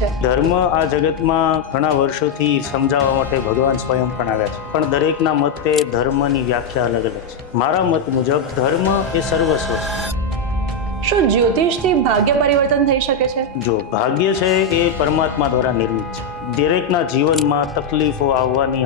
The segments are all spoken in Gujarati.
છે? ધર્મ આ જગતમાં ઘણા વર્ષોથી સમજાવવા માટે ભગવાન સ્વયં પણ આવ્યા છે, પણ દરેકના મતે ધર્મની વ્યાખ્યા અલગ અલગ છે. મારા મત મુજબ ધર્મ એ સર્વસ્વ છે. શું જ્યોતિષથી ભાગ્ય પરિવર્તન થઈ શકે છે? જો ભાગ્ય છે એ પરમાત્મા દ્વારા નિર્મિત છે. દરેકના જીવનમાં તકલીફો આવવાની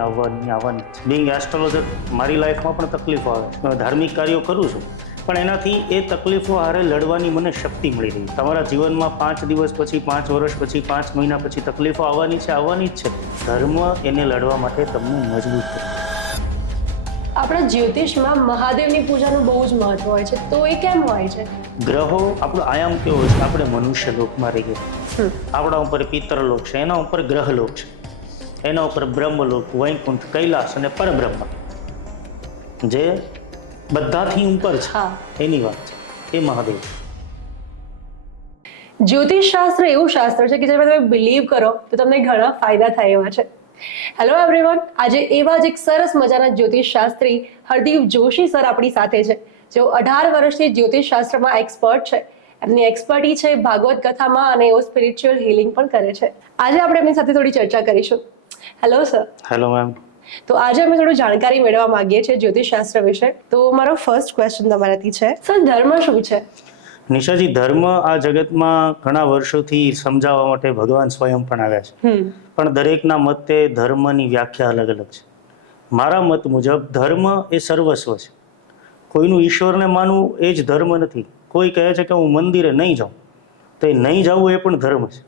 બિંગ એસ્ટ્રોલોજર મારી લાઈફમાં પણ તકલીફો આવે છે. ધાર્મિક કાર્યો કરું છું, પણ એનાથી એ તકલીફો હારે લડવાની મને શક્તિ મળી રહી. તમારા જીવનમાં 5 દિવસ પછી, 5 વર્ષ પછી, 5 મહિના પછી તકલીફો આવવાની જ છે. ધર્મ એને લડવા માટે તમને મજબૂત કરે. આપણા જ્યોતિષમાં મહાદેવની પૂજાનું બહુ જ મહત્વ હોય છે, તો એ કેમ હોય છે? ગ્રહો આપણો આયામ કેવો છે? આપણે મનુષ્ય લોકમાં રહીએ. આપણા ઉપર પિતરલોક છે, એના ઉપર ગ્રહલોક છે, એના ઉપર બ્રહ્મલોક, વૈકુંઠ, કૈલાસ અને પરબ્રહ્મ, જે બધાથી ઉપર છે. એની વાત છે, એ મહાદેવ. જ્યોતિષ શાસ્ત્ર એવું શાસ્ત્ર છે કે જેમાં તમે બિલીવ કરો તો તમને ઘણા ફાયદા થાય એવા છે. હેલો એવરીવન, આજે એવા જ એક સરસ મજાના જ્યોતિષ શાસ્ત્રી હરદીપ જોશી સર આપણી સાથે છે, જેઓ 18 વર્ષથી જ્યોતિષ શાસ્ત્રમાં એક્સપર્ટ છે. એમની એક્સપર્ટી છે ભાગવત કથામાં અને એઓ સ્પિરિચ્યુઅલ હીલિંગ પણ કરે છે. આજે આપણે એમની સાથે થોડી ચર્ચા કરીશું. Hello sir. Hello ma'am. તો આજે અમે થોડું જાણકારી મેળવવા માંગીએ છીએ જ્યોતિષ શાસ્ત્ર વિશે. તો મારો ફર્સ્ટ ક્વેશ્ચન તમારાથી છે, સર ધર્મ શું છે? નિશાજી, ધર્મ આ જગતમાં ઘણા વર્ષોથી સમજાવવા માટે ભગવાન સ્વયં પણ આવ્યા છે, પણ દરેકના મતે ધર્મની વ્યાખ્યા અલગ અલગ છે. મારા મત મુજબ ધર્મ એ સર્વસ્વ છે. કોઈનું ઈશ્વરને માનવું એ જ ધર્મ નથી. કોઈ કહે છે કે હું મંદિરે નહીં જાઉં, તો એ નહીં જવું એ પણ ધર્મ છે.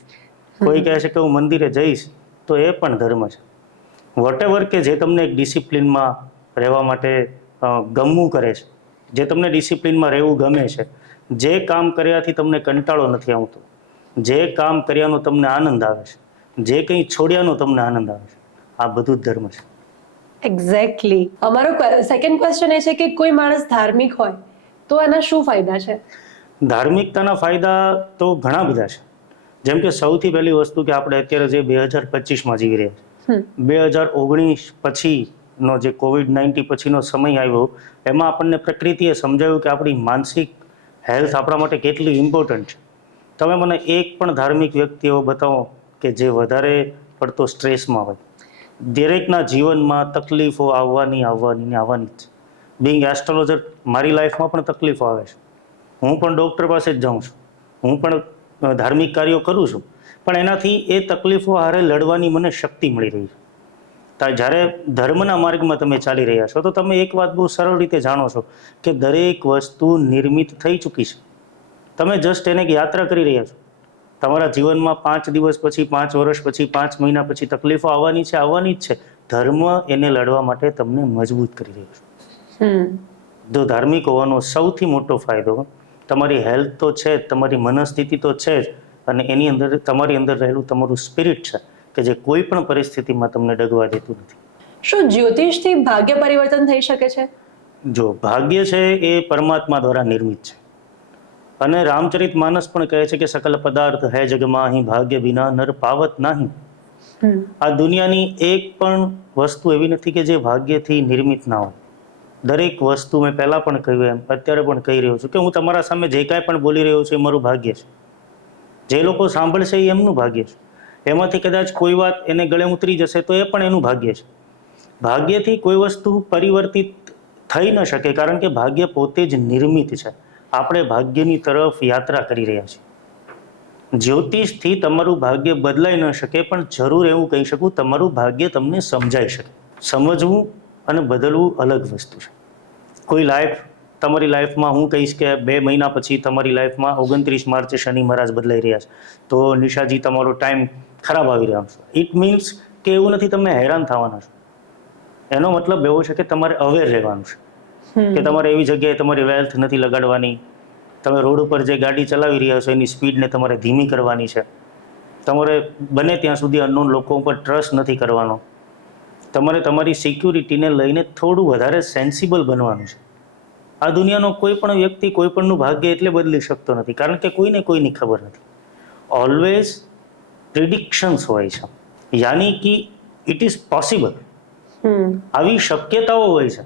કોઈ કહે છે કે હું મંદિરે જઈશ, તો એ પણ ધર્મ છે. વોટેવર કે જે તમને એક ડિસિપ્લિનમાં રહેવા માટે ગમવું કરે છે, જે તમને ડિસિપ્લિનમાં રહેવું ગમે છે, જે કામ કર્યાથી તમને કંટાળો નથી આવતો, જે કામ કર્યાનો તમને આનંદ આવે છે, જે કંઈ છોડ્યાનો તમને આનંદ આવે છે, આ બધું જ ધર્મ છે. એક્ઝેક્ટલી. અમારો સેકન્ડ ક્વેશ્ચન એ છે કે કોઈ માણસ ધાર્મિક હોય તો એના શું ફાયદા છે? ધાર્મિકતાના ફાયદા તો ઘણા બધા છે. જેમ કે સૌથી પહેલી વસ્તુ કે આપણે અત્યારે જે 2025માં જીવી રહ્યા છીએ, 2019 પછીનો જે COVID-19 પછીનો સમય આવ્યો, એમાં આપણને પ્રકૃતિએ સમજાવ્યું કે આપણી માનસિક હેલ્થ આપણા માટે કેટલી ઇમ્પોર્ટન્ટ છે. તમે મને એક પણ ધાર્મિક વ્યક્તિ એવો બતાવો કે જે વધારે પડતો સ્ટ્રેસમાં હોય. દરેકના જીવનમાં તકલીફો આવવાની જ છે. બિંગ એસ્ટ્રોલોજર મારી લાઈફમાં પણ તકલીફો આવે છે. હું પણ ડૉક્ટર પાસે જ જાઉં છું, હું પણ ધાર્મિક કાર્યો કરું છું, પણ એનાથી એ તકલીફો હારે લડવાની મને શક્તિ મળી રહી છે. જ્યારે ધર્મના માર્ગમાં તમે ચાલી રહ્યા છો તો તમે એક વાત બહુ સરળ રીતે જાણો છો કે દરેક વસ્તુ નિર્મિત થઈ ચૂકી છે. તમે જસ્ટ એને યાત્રા કરી રહ્યા છો. તમારા જીવનમાં 5 દિવસ પછી, 5 વર્ષ પછી, 5 મહિના પછી તકલીફો આવવાની જ છે. ધર્મ એને લડવા માટે તમને મજબૂત કરી રહ્યો છે. તો ધાર્મિક હોવાનો સૌથી મોટો ફાયદો તમારી હેલ્થ તો છે જ, તમારી મનસ્થિતિ તો છે જ, અને એની અંદર તમારી અંદર રહેલું તમારું સ્પિરિટ છે કે જે કોઈ પણ પરિસ્થિતિમાં તમને ડગવા દેતું નથી. શું જ્યોતિષથી ભાગ્ય પરિવર્તન થઈ શકે છે? જો ભાગ્ય છે એ પરમાત્મા દ્વારા નિર્મિત છે, અને રામચરિત માનસ પણ કહે છે કે સકલ પદાર્થ હૈ જગમાહી ભાગ્ય વિના નર પાવત નહીં. આ દુનિયાની એક પણ વસ્તુ એવી નથી કે જે ભાગ્યથી નિર્મિત ના હોય. દરેક વસ્તુ, મેં પહેલાં પણ કહ્યું એમ, અત્યારે પણ કહી રહ્યો છું કે હું તમારા સામે જે કાંઈ પણ બોલી રહ્યો છું એ મારું ભાગ્ય છે. જે લોકો સાંભળશે એ એમનું ભાગ્ય છે. એમાંથી કદાચ કોઈ વાત એને ગળે ઉતરી જશે તો એ પણ એનું ભાગ્ય છે. ભાગ્યથી કોઈ વસ્તુ પરિવર્તિત થઈ ન શકે, કારણ કે ભાગ્ય પોતે જ નિર્મિત છે. આપણે ભાગ્યની તરફ યાત્રા કરી રહ્યા છીએ. જ્યોતિષથી તમારું ભાગ્ય બદલાઈ ન શકે, પણ જરૂર એવું કહી શકું તમારું ભાગ્ય તમને સમજાઈ શકે. સમજવું અને બદલવું અલગ વસ્તુ છે. કોઈ તમારી લાઈફમાં હું કહીશ કે 2 મહિના પછી તમારી લાઈફમાં 29 માર્ચે શનિ મહારાજ બદલાઈ રહ્યા છે, તો નિશાજી તમારો ટાઈમ ખરાબ આવી રહ્યો છે. ઇટ મીન્સ કે એવું નથી તમે હેરાન થવાના છો. એનો મતલબ એવો છે કે તમારે અવેર રહેવાનું છે કે તમારે એવી જગ્યાએ તમારી વેલ્થ નથી લગાડવાની. તમે રોડ ઉપર જે ગાડી ચલાવી રહ્યા છો એની સ્પીડને તમારે ધીમી કરવાની છે. તમારે બને ત્યાં સુધી અનનોન લોકો ઉપર ટ્રસ્ટ નથી કરવાનો. તમારે તમારી સિક્યુરિટીને લઈને થોડું વધારે સેન્સિબલ બનવાનું છે. આ દુનિયાનો કોઈ પણ વ્યક્તિ કોઈ પણનું ભાગ્ય એટલે બદલી શકતો નથી, કારણ કે કોઈને કોઈની ખબર નથી. ઓલવેઝ પ્રિડિક્શન્સ હોય છે, યાની કે ઇટ ઇઝ પોસિબલ. આવી શક્યતાઓ હોય છે.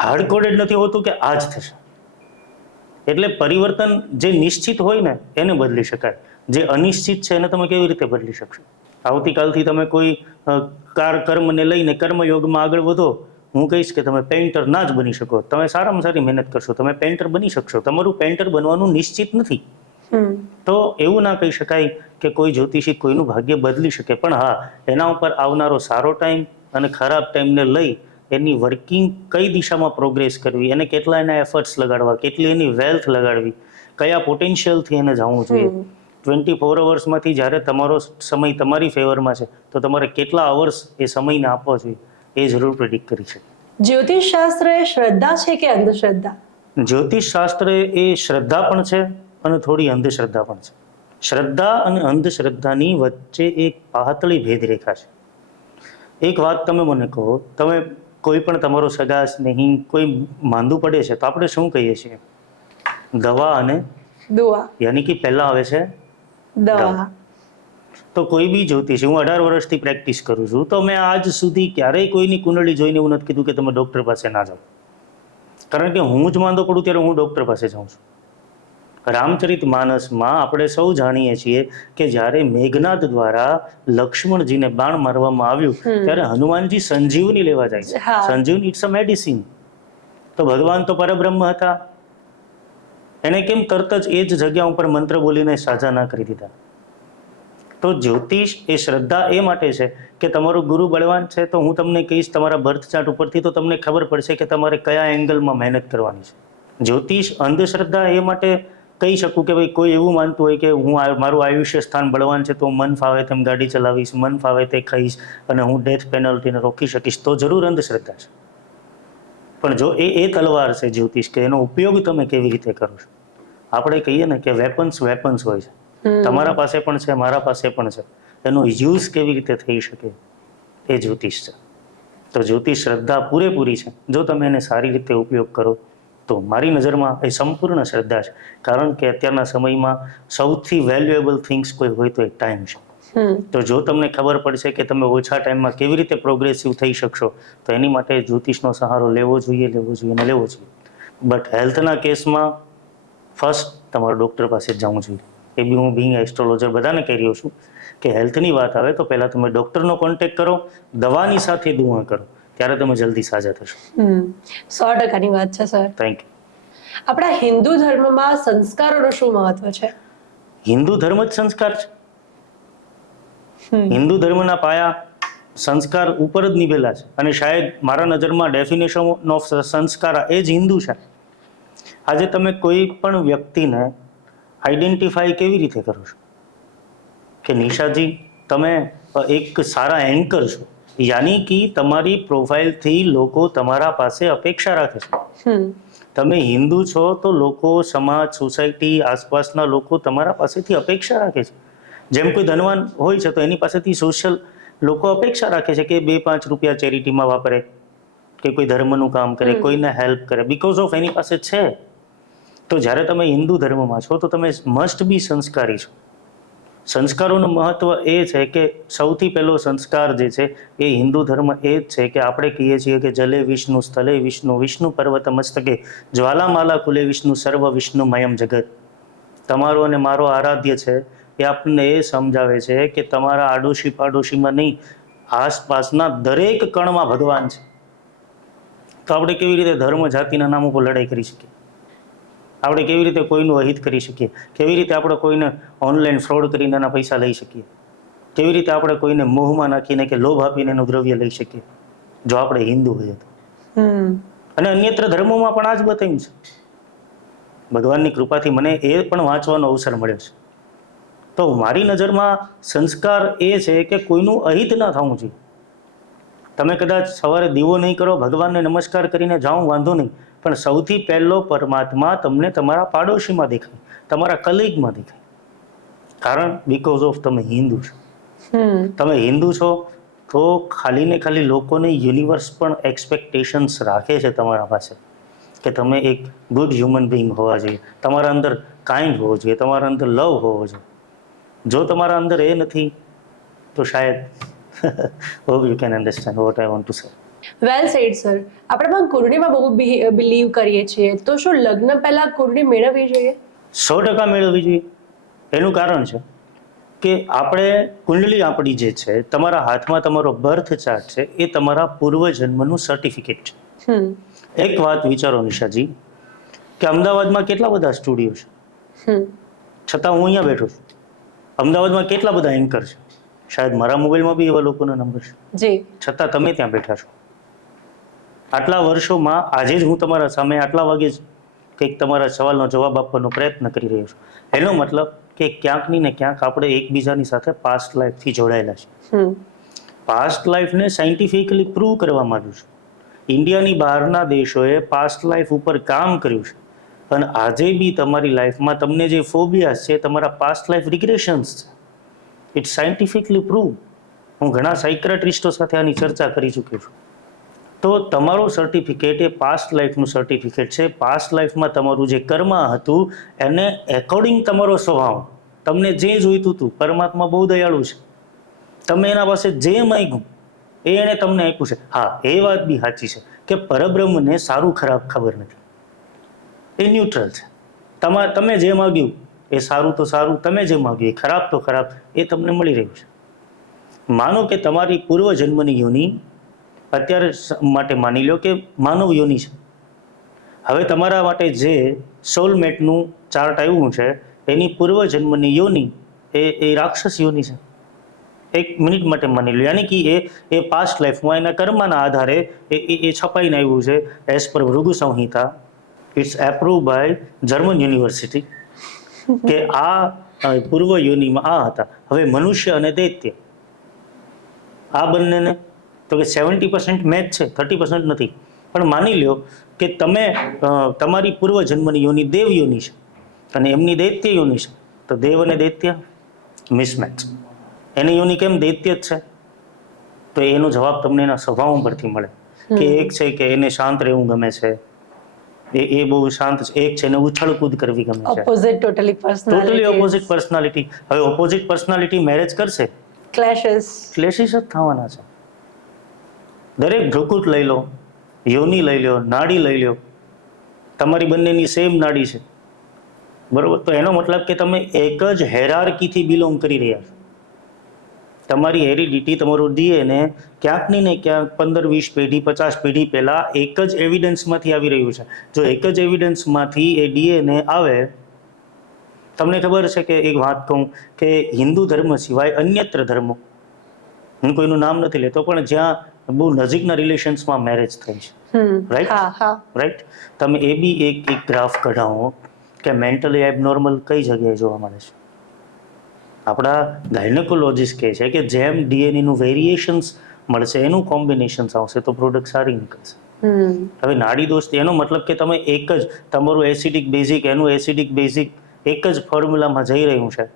હાર્ડ કોડેડ નથી હોતું કે આ જ થશે. એટલે પરિવર્તન જે નિશ્ચિત હોય ને એને બદલી શકાય. જે અનિશ્ચિત છે એને તમે કેવી રીતે બદલી શકશો? આવતીકાલથી તમે કોઈ કર્મને લઈને કર્મયોગમાં આગળ વધો, હું કહીશ કે તમે પેઇન્ટર ના જ બની શકો. તમે સારામાં સારી મહેનત કરશો, તમે પેઇન્ટર બની શકશો. તમારું પેઇન્ટર બનવાનું નિશ્ચિત નથી. તો એવું ના કહી શકાય કે કોઈ જ્યોતિષી કોઈનું ભાગ્ય બદલી શકે. પણ હા, એના ઉપર આવનારો સારો ટાઈમ અને ખરાબ ટાઈમને લઈ એની વર્કિંગ કઈ દિશામાં પ્રોગ્રેસ કરવી, એને કેટલા એના એફર્ટ્સ લગાડવા, કેટલી એની વેલ્થ લગાડવી, કયા પોટેન્શિયલથી એને જવું જોઈએ. 24 અવર્સમાંથી જ્યારે તમારો સમય તમારી ફેવરમાં છે તો તમારે કેટલા અવર્સ એ સમયને આપવા જોઈએ એ જરૂર પ્રેડિક્ટ કરી શકે. જ્યોતિષ શાસ્ત્ર એ શ્રદ્ધા છે કે અંધશ્રદ્ધા? જ્યોતિષ શાસ્ત્ર એ શ્રદ્ધા પણ છે અને થોડી અંધશ્રદ્ધા પણ છે. શ્રદ્ધા અને અંધશ્રદ્ધાની વચ્ચે એક પાતળી ભેદરેખા છે. એક વાત તમે મને કહો, તમે કોઈ પણ તમારો સગા સ્નેહી કોઈ માંદું પડે છે તો આપણે શું કહીએ છીએ? દવા અને દુઆ. યાની કે પહેલા આવે છે દવા. તો કોઈ બી જ્યોતિષી, હું 18 વર્ષથી પ્રેક્ટિસ કરું છું, તો મેં આજ સુધી ક્યારેય કોઈની કુંડળી જોઈને એવું નથી કીધું કે તમે ડૉક્ટર પાસે ના જાઓ. કારણ કે હું જ માંદો પડું ત્યારે હું ડૉક્ટર પાસે જાઉં છું. રામચરિત માનસમાં આપણે સૌ જાણીએ છીએ કે જ્યારે મેઘનાદ દ્વારા લક્ષ્મણજીને બાણ મારવામાં આવ્યું ત્યારે હનુમાનજી સંજીવની લેવા જાય છે. સંજીવની ઇટ્સ અ મેડિસિન. તો ભગવાન તો પરબ્રહ્મ હતા, એને કેમ તરત જ એ જ જગ્યા ઉપર મંત્ર બોલીને સાજા ના કરી દીધા? તો જ્યોતિષ એ શ્રદ્ધા એ માટે છે કે તમારો ગુરુ બળવાન છે તો હું તમને કહીશ તમારા બર્થ ચાર્ટ ઉપરથી તો તમને ખબર પડશે કે તમારે કયા એંગલમાં મહેનત કરવાની છે. જ્યોતિષ અંધશ્રદ્ધા એ માટે કહી શકું કે ભાઈ કોઈ એવું માનતું હોય કે હું મારું આયુષ્ય સ્થાન બળવાન છે તો મન ફાવે તેમ ગાડી ચલાવીશ, મન ફાવે તે ખાઈશ અને હું ડેથ પેનલ્ટીને રોકી શકીશ, તો જરૂર અંધશ્રદ્ધા છે. પણ જો એ તલવાર છે જ્યોતિષ, કે એનો ઉપયોગ તમે કેવી રીતે કરો છો. આપણે કહીએ ને કે વેપન્સ હોય છે, તમારા પાસે પણ છે, મારા પાસે પણ છે, એનો યુઝ કેવી રીતે થઈ શકે એ જ્યોતિષ છે. તો જ્યોતિષ શ્રદ્ધા પૂરેપૂરી છે. જો તમે એને સારી રીતે ઉપયોગ કરો તો મારી નજરમાં એ સંપૂર્ણ શ્રદ્ધા છે. કારણ કે અત્યારના સમયમાં સૌથી વેલ્યુએબલ થિંગ્સ કોઈ હોય તો એ ટાઈમ છે. તો જો તમને ખબર પડશે કે તમે ઓછા ટાઈમમાં કેવી રીતે પ્રોગ્રેસિવ થઈ શકશો તો એની માટે જ્યોતિષનો સહારો લેવો જોઈએ. બટ હેલ્થના કેસમાં ફર્સ્ટ તમારે ડૉક્ટર પાસે જવું જોઈએ. એ બી હું બિંગ એસ્ટ્રોલોજર બધાને કહી રહ્યો છું કે હેલ્થની વાત આવે તો પહેલાં તમે ડૉક્ટરનો કોન્ટેક્ટ કરો, દવાની સાથે દુઆ કરો, ત્યારે તમે જલ્દી સાજા થશો. 100%ની વાત છે સર. Thank you. આપણા હિન્દુ ધર્મમાં સંસ્કારોનું શું મહત્વ છે? હિન્દુ ધર્મ જ સંસ્કાર છે. હિન્દુ ધર્મના પાયા સંસ્કાર ઉપર જ નિભેલા છે અને શાયદ મારા નજરમાં ડેફિનેશન ઓફ સંસ્કાર એ જ હિન્દુ છે. આજે તમે કોઈ પણ વ્યક્તિને આઈડેન્ટિફાઈ કેવી રીતે કરો છો કે નિશાજી તમે એક સારા એન્કર છો, યાની કે તમારી પ્રોફાઇલથી લોકો તમારા પાસે અપેક્ષા રાખે છે. તમે હિન્દુ છો તો લોકો, સમાજ, સોસાયટી, આસપાસના લોકો તમારા પાસેથી અપેક્ષા રાખે છે. જેમ કોઈ ધનવાન હોય છે તો એની પાસેથી સોશિયલ લોકો અપેક્ષા રાખે છે કે 2-5 રૂપિયા ચેરિટીમાં વાપરે, કે કોઈ ધર્મનું કામ કરે, કોઈને હેલ્પ કરે, બીકોઝ ઓફ એની પાસે છે. તો જ્યારે તમે હિન્દુ ધર્મમાં છો તો તમે મસ્ટ બી સંસ્કારી છો. સંસ્કારોનું મહત્વ એ છે કે સૌથી પહેલો સંસ્કાર જે છે એ હિન્દુ ધર્મ એ જ છે કે આપણે કહીએ છીએ કે જલે વિષ્ણુ, સ્થલે વિષ્ણુ, વિષ્ણુ પર્વત મસ્તકે, જ્વાલામાલા કુલે વિષ્ણુ, સર્વ વિષ્ણુમયમ જગત. તમારો અને મારો આરાધ્ય છે એ આપણને એ સમજાવે છે કે તમારા આડોશી પાડોશીમાં નહીં, આસપાસના દરેક કણમાં ભગવાન છે. તો આપણે કેવી રીતે ધર્મ જાતિના નામ ઉપર લડાઈ કરી શકીએ? આપણે કેવી રીતે કોઈનું અહિત કરી શકીએ? કેવી રીતે આપણે કોઈને ઓનલાઈન ફ્રોડ કરીને એના પૈસા લઈ શકીએ? કેવી રીતે આપણે કોઈને મોહમાં નાખીને કે લોભ આપીને એનું દ્રવ્ય લઈ શકીએ જો આપણે હિન્દુ હોઈએ તો? અને અન્યત્ર ધર્મોમાં પણ આ જ બતાવ્યું છે. ભગવાનની કૃપાથી મને એ પણ વાંચવાનો અવસર મળ્યો છે. તો મારી નજરમાં સંસ્કાર એ છે કે કોઈનું અહિત ના થવું જોઈએ. તમે કદાચ સવારે દીવો નહીં કરો, ભગવાનને નમસ્કાર કરીને જાઓ, વાંધો નહીં, પણ સૌથી પહેલો પરમાત્મા તમને તમારા પાડોશીમાં દેખાય, તમારા કલીગમાં દેખાય. કારણ બીકોઝ ઓફ તમે હિન્દુ છો. તમે હિન્દુ છો તો ખાલી ને ખાલી લોકોને યુનિવર્સ પણ એક્સપેક્ટેશન્સ રાખે છે તમારા પાસે કે તમે એક ગુડ હ્યુમન બિંગ હોવા જોઈએ, તમારા અંદર કાઇન્ડ હોવો જોઈએ, તમારા અંદર લવ હોવો જોઈએ. જો તમારા અંદર એ નથી તો શાયદ hope you can understand what I want to say. Well said sir. આપણે પણ કુંડળીમાં બહુ બિલીવ કરીએ છીએ, તો શું લગ્ન પહેલા કુંડળી મેળવવી જોઈએ? 100% મેળવવી જોઈએ. એનું કારણ છે કે આપણે કુંડલી આપણી જે છે, તમારા હાથમાં તમારો બર્થ ચાર્ટ છે, એ તમારા પૂર્વજન્મનું સર્ટિફિકેટ છે. એક વાત વિચારો નિશાજી, કે અમદાવાદમાં કેટલા બધા સ્ટુડિયો છે, છતાં હું અહીંયા બેઠો છું. અમદાવાદમાં કેટલા બધા એન્કર છે, શાયદ મારા મોબાઈલમાં બી એવા લોકોના નંબર છે, જી, છતાં તમે ત્યાં બેઠા છો. આટલા વર્ષોમાં આજે જ હું તમારા સામે આટલા વાગે જ કંઈક તમારા સવાલનો જવાબ આપવાનો પ્રયત્ન કરી રહ્યો છું. એનો મતલબ કે ક્યાંક ને ક્યાંક આપણે એકબીજાની સાથે પાસ્ટ લાઈફથી જોડાયેલા છે. પાસ્ટ લાઈફને સાયન્ટિફિકલી પ્રૂવ કરવામાં આવ્યું છે. ઇન્ડિયાની બહારના દેશોએ પાસ્ટ લાઈફ ઉપર કામ કર્યું છે. અને આજે બી તમારી લાઈફમાં તમને જે ફોબિયાસ છે, તમારા પાસ્ટ લાઈફ રિગ્રેશન્સ છે. It's scientifically prove. હું ઘણા સાયક્રેટિસ્ટો સાથે આની ચર્ચા કરી ચૂક્યો છું. તો તમારો સર્ટિફિકેટ એ પાસ્ટ લાઈફનું સર્ટિફિકેટ છે. પાસ્ટ લાઈફમાં તમારું જે કર્મ હતું એને એકોર્ડિંગ તમારો સ્વભાવ, તમને જે જોઈતું હતું, પરમાત્મા બહુ દયાળુ છે, તમે એના પાસે જે માંગ્યું એ એણે તમને આપ્યું છે. હા, એ વાત બી સાચી છે કે પરબ્રહ્મને સારું ખરાબ ખબર નથી, એ ન્યુટ્રલ છે. તમે જે માગ્યું એ સારું તો સારું, તમે જે માગ્યું એ ખરાબ તો ખરાબ, એ તમને મળી રહ્યું છે. માનો કે તમારી પૂર્વજન્મની યોનિ અત્યારે માટે માની લો કે માનવ યોનિ છે. હવે તમારા માટે જે સોલમેટનું ચાર્ટ આવ્યું છે, એની પૂર્વજન્મની યોનિ એ રાક્ષસ યોનિ છે. એક મિનિટ માટે માની લો, યાની કે એ પાસ્ટ લાઈફમાં એના કર્મના આધારે એ છપાઈને આવ્યું છે as per Bhrigu Samhita. It's approve by German university કે આ પૂર્વ યોનિમાં આ હતા. હવે મનુષ્ય અને દૈત્ય આ બંનેને તો કે 70% મેચ છે, 30% નથી. પણ માની લ્યો કે તમે તમારી પૂર્વજન્મની યોનિ દેવ યોનિ છે અને એમની દૈત્ય યોનિ છે, તો દેવ અને દૈત્ય મિસમેચ. એની યોનિ કેમ દૈત્ય જ છે? તો એનો જવાબ તમને એના સ્વભાવ પરથી મળે કે એક છે કે એને શાંત રહેવું ગમે છે, એ બહુ શાંત છે. એક છે એને ઉછળકૂદ કરવી ગમે છે. Opposite totally opposite personality. હવે ઓપોઝિટ પર્સનાલિટી મેરેજ કરશે, ક્લેશિસ જ થવાના છે. દરેક ભ્રુકુટ લઈ લો, યોની લઈ લો, નાડી લઈ લો, તમારી બંનેની સેમ નાડી છે, બરોબર? તો એનો મતલબ કે તમે એક જ હેરાર્કીથી બિલોંગ કરી રહ્યા છો. તમારી હેરિડિટી, તમારું ડીએનએ ક્યાંક ને ક્યાંક 15-20 પેઢી, 50 પેઢી પહેલા એક જ એવિડન્સમાંથી આવી રહ્યું છે. જો એક જ એવિડન્સમાંથી એ ડીએનએ આવે, તમને ખબર છે કે એક વાત કહું કે હિન્દુ ધર્મ સિવાય અન્યત્ર ધર્મો, હું કોઈનું નામ નથી લેતો, પણ જ્યાં બહુ નજીકના રિલેશન્સમાં મેરેજ થાય છે, રાઈટ? તમે એ બી એક ગ્રાફ કઢાવો કે મેન્ટલી એબનોર્મલ કઈ જગ્યાએ જોવા મળે છે. આપણા ગાયનેકોલોજીસ્ટ કહે છે કે જેમ ડીએનએનું વેરિએશન્સ મળશે, એનું કોમ્બિનેશન્સ આવશે તો પ્રોડક્ટ સારી નીકળશે. હવે નાડી દોષ, એનો મતલબ કે તમે એક જ તમારું એસિડિક બેઝિક, એનું એસિડિક બેઝિક એક જ ફોર્મ્યુલામાં જઈ રહ્યું છે.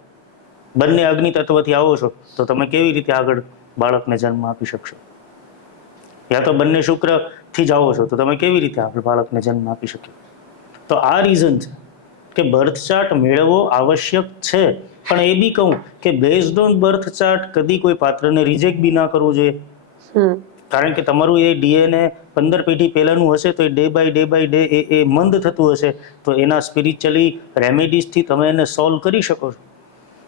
બંને અગ્નિ તત્વથી આવો છો તો તમે કેવી રીતે આગળ બાળકને જન્મ આપી શકશો? યા તો બંને શુક્રથી જ આવો છો તો તમે કેવી રીતે આગળ બાળકને જન્મ આપી શકો? તો આ રીઝન છે કે બર્થ ચાર્ટ મેળવવો આવશ્યક છે. પણ એ બી કહું કે બેઝડ ઓન બર્થ ચાર્ટ કદી કોઈ પાત્રને રિજેક્ટ બી ના કરવું જોઈએ. કારણ કે તમારું એ ડીએનએ 15 પેઢી પહેલાનું હશે તો એ ડે બાય ડે એ મંદ થતું હશે. તો એના સ્પિરિચ્યુઅલી રેમેડીઝથી તમે એને સોલ્વ કરી શકો છો.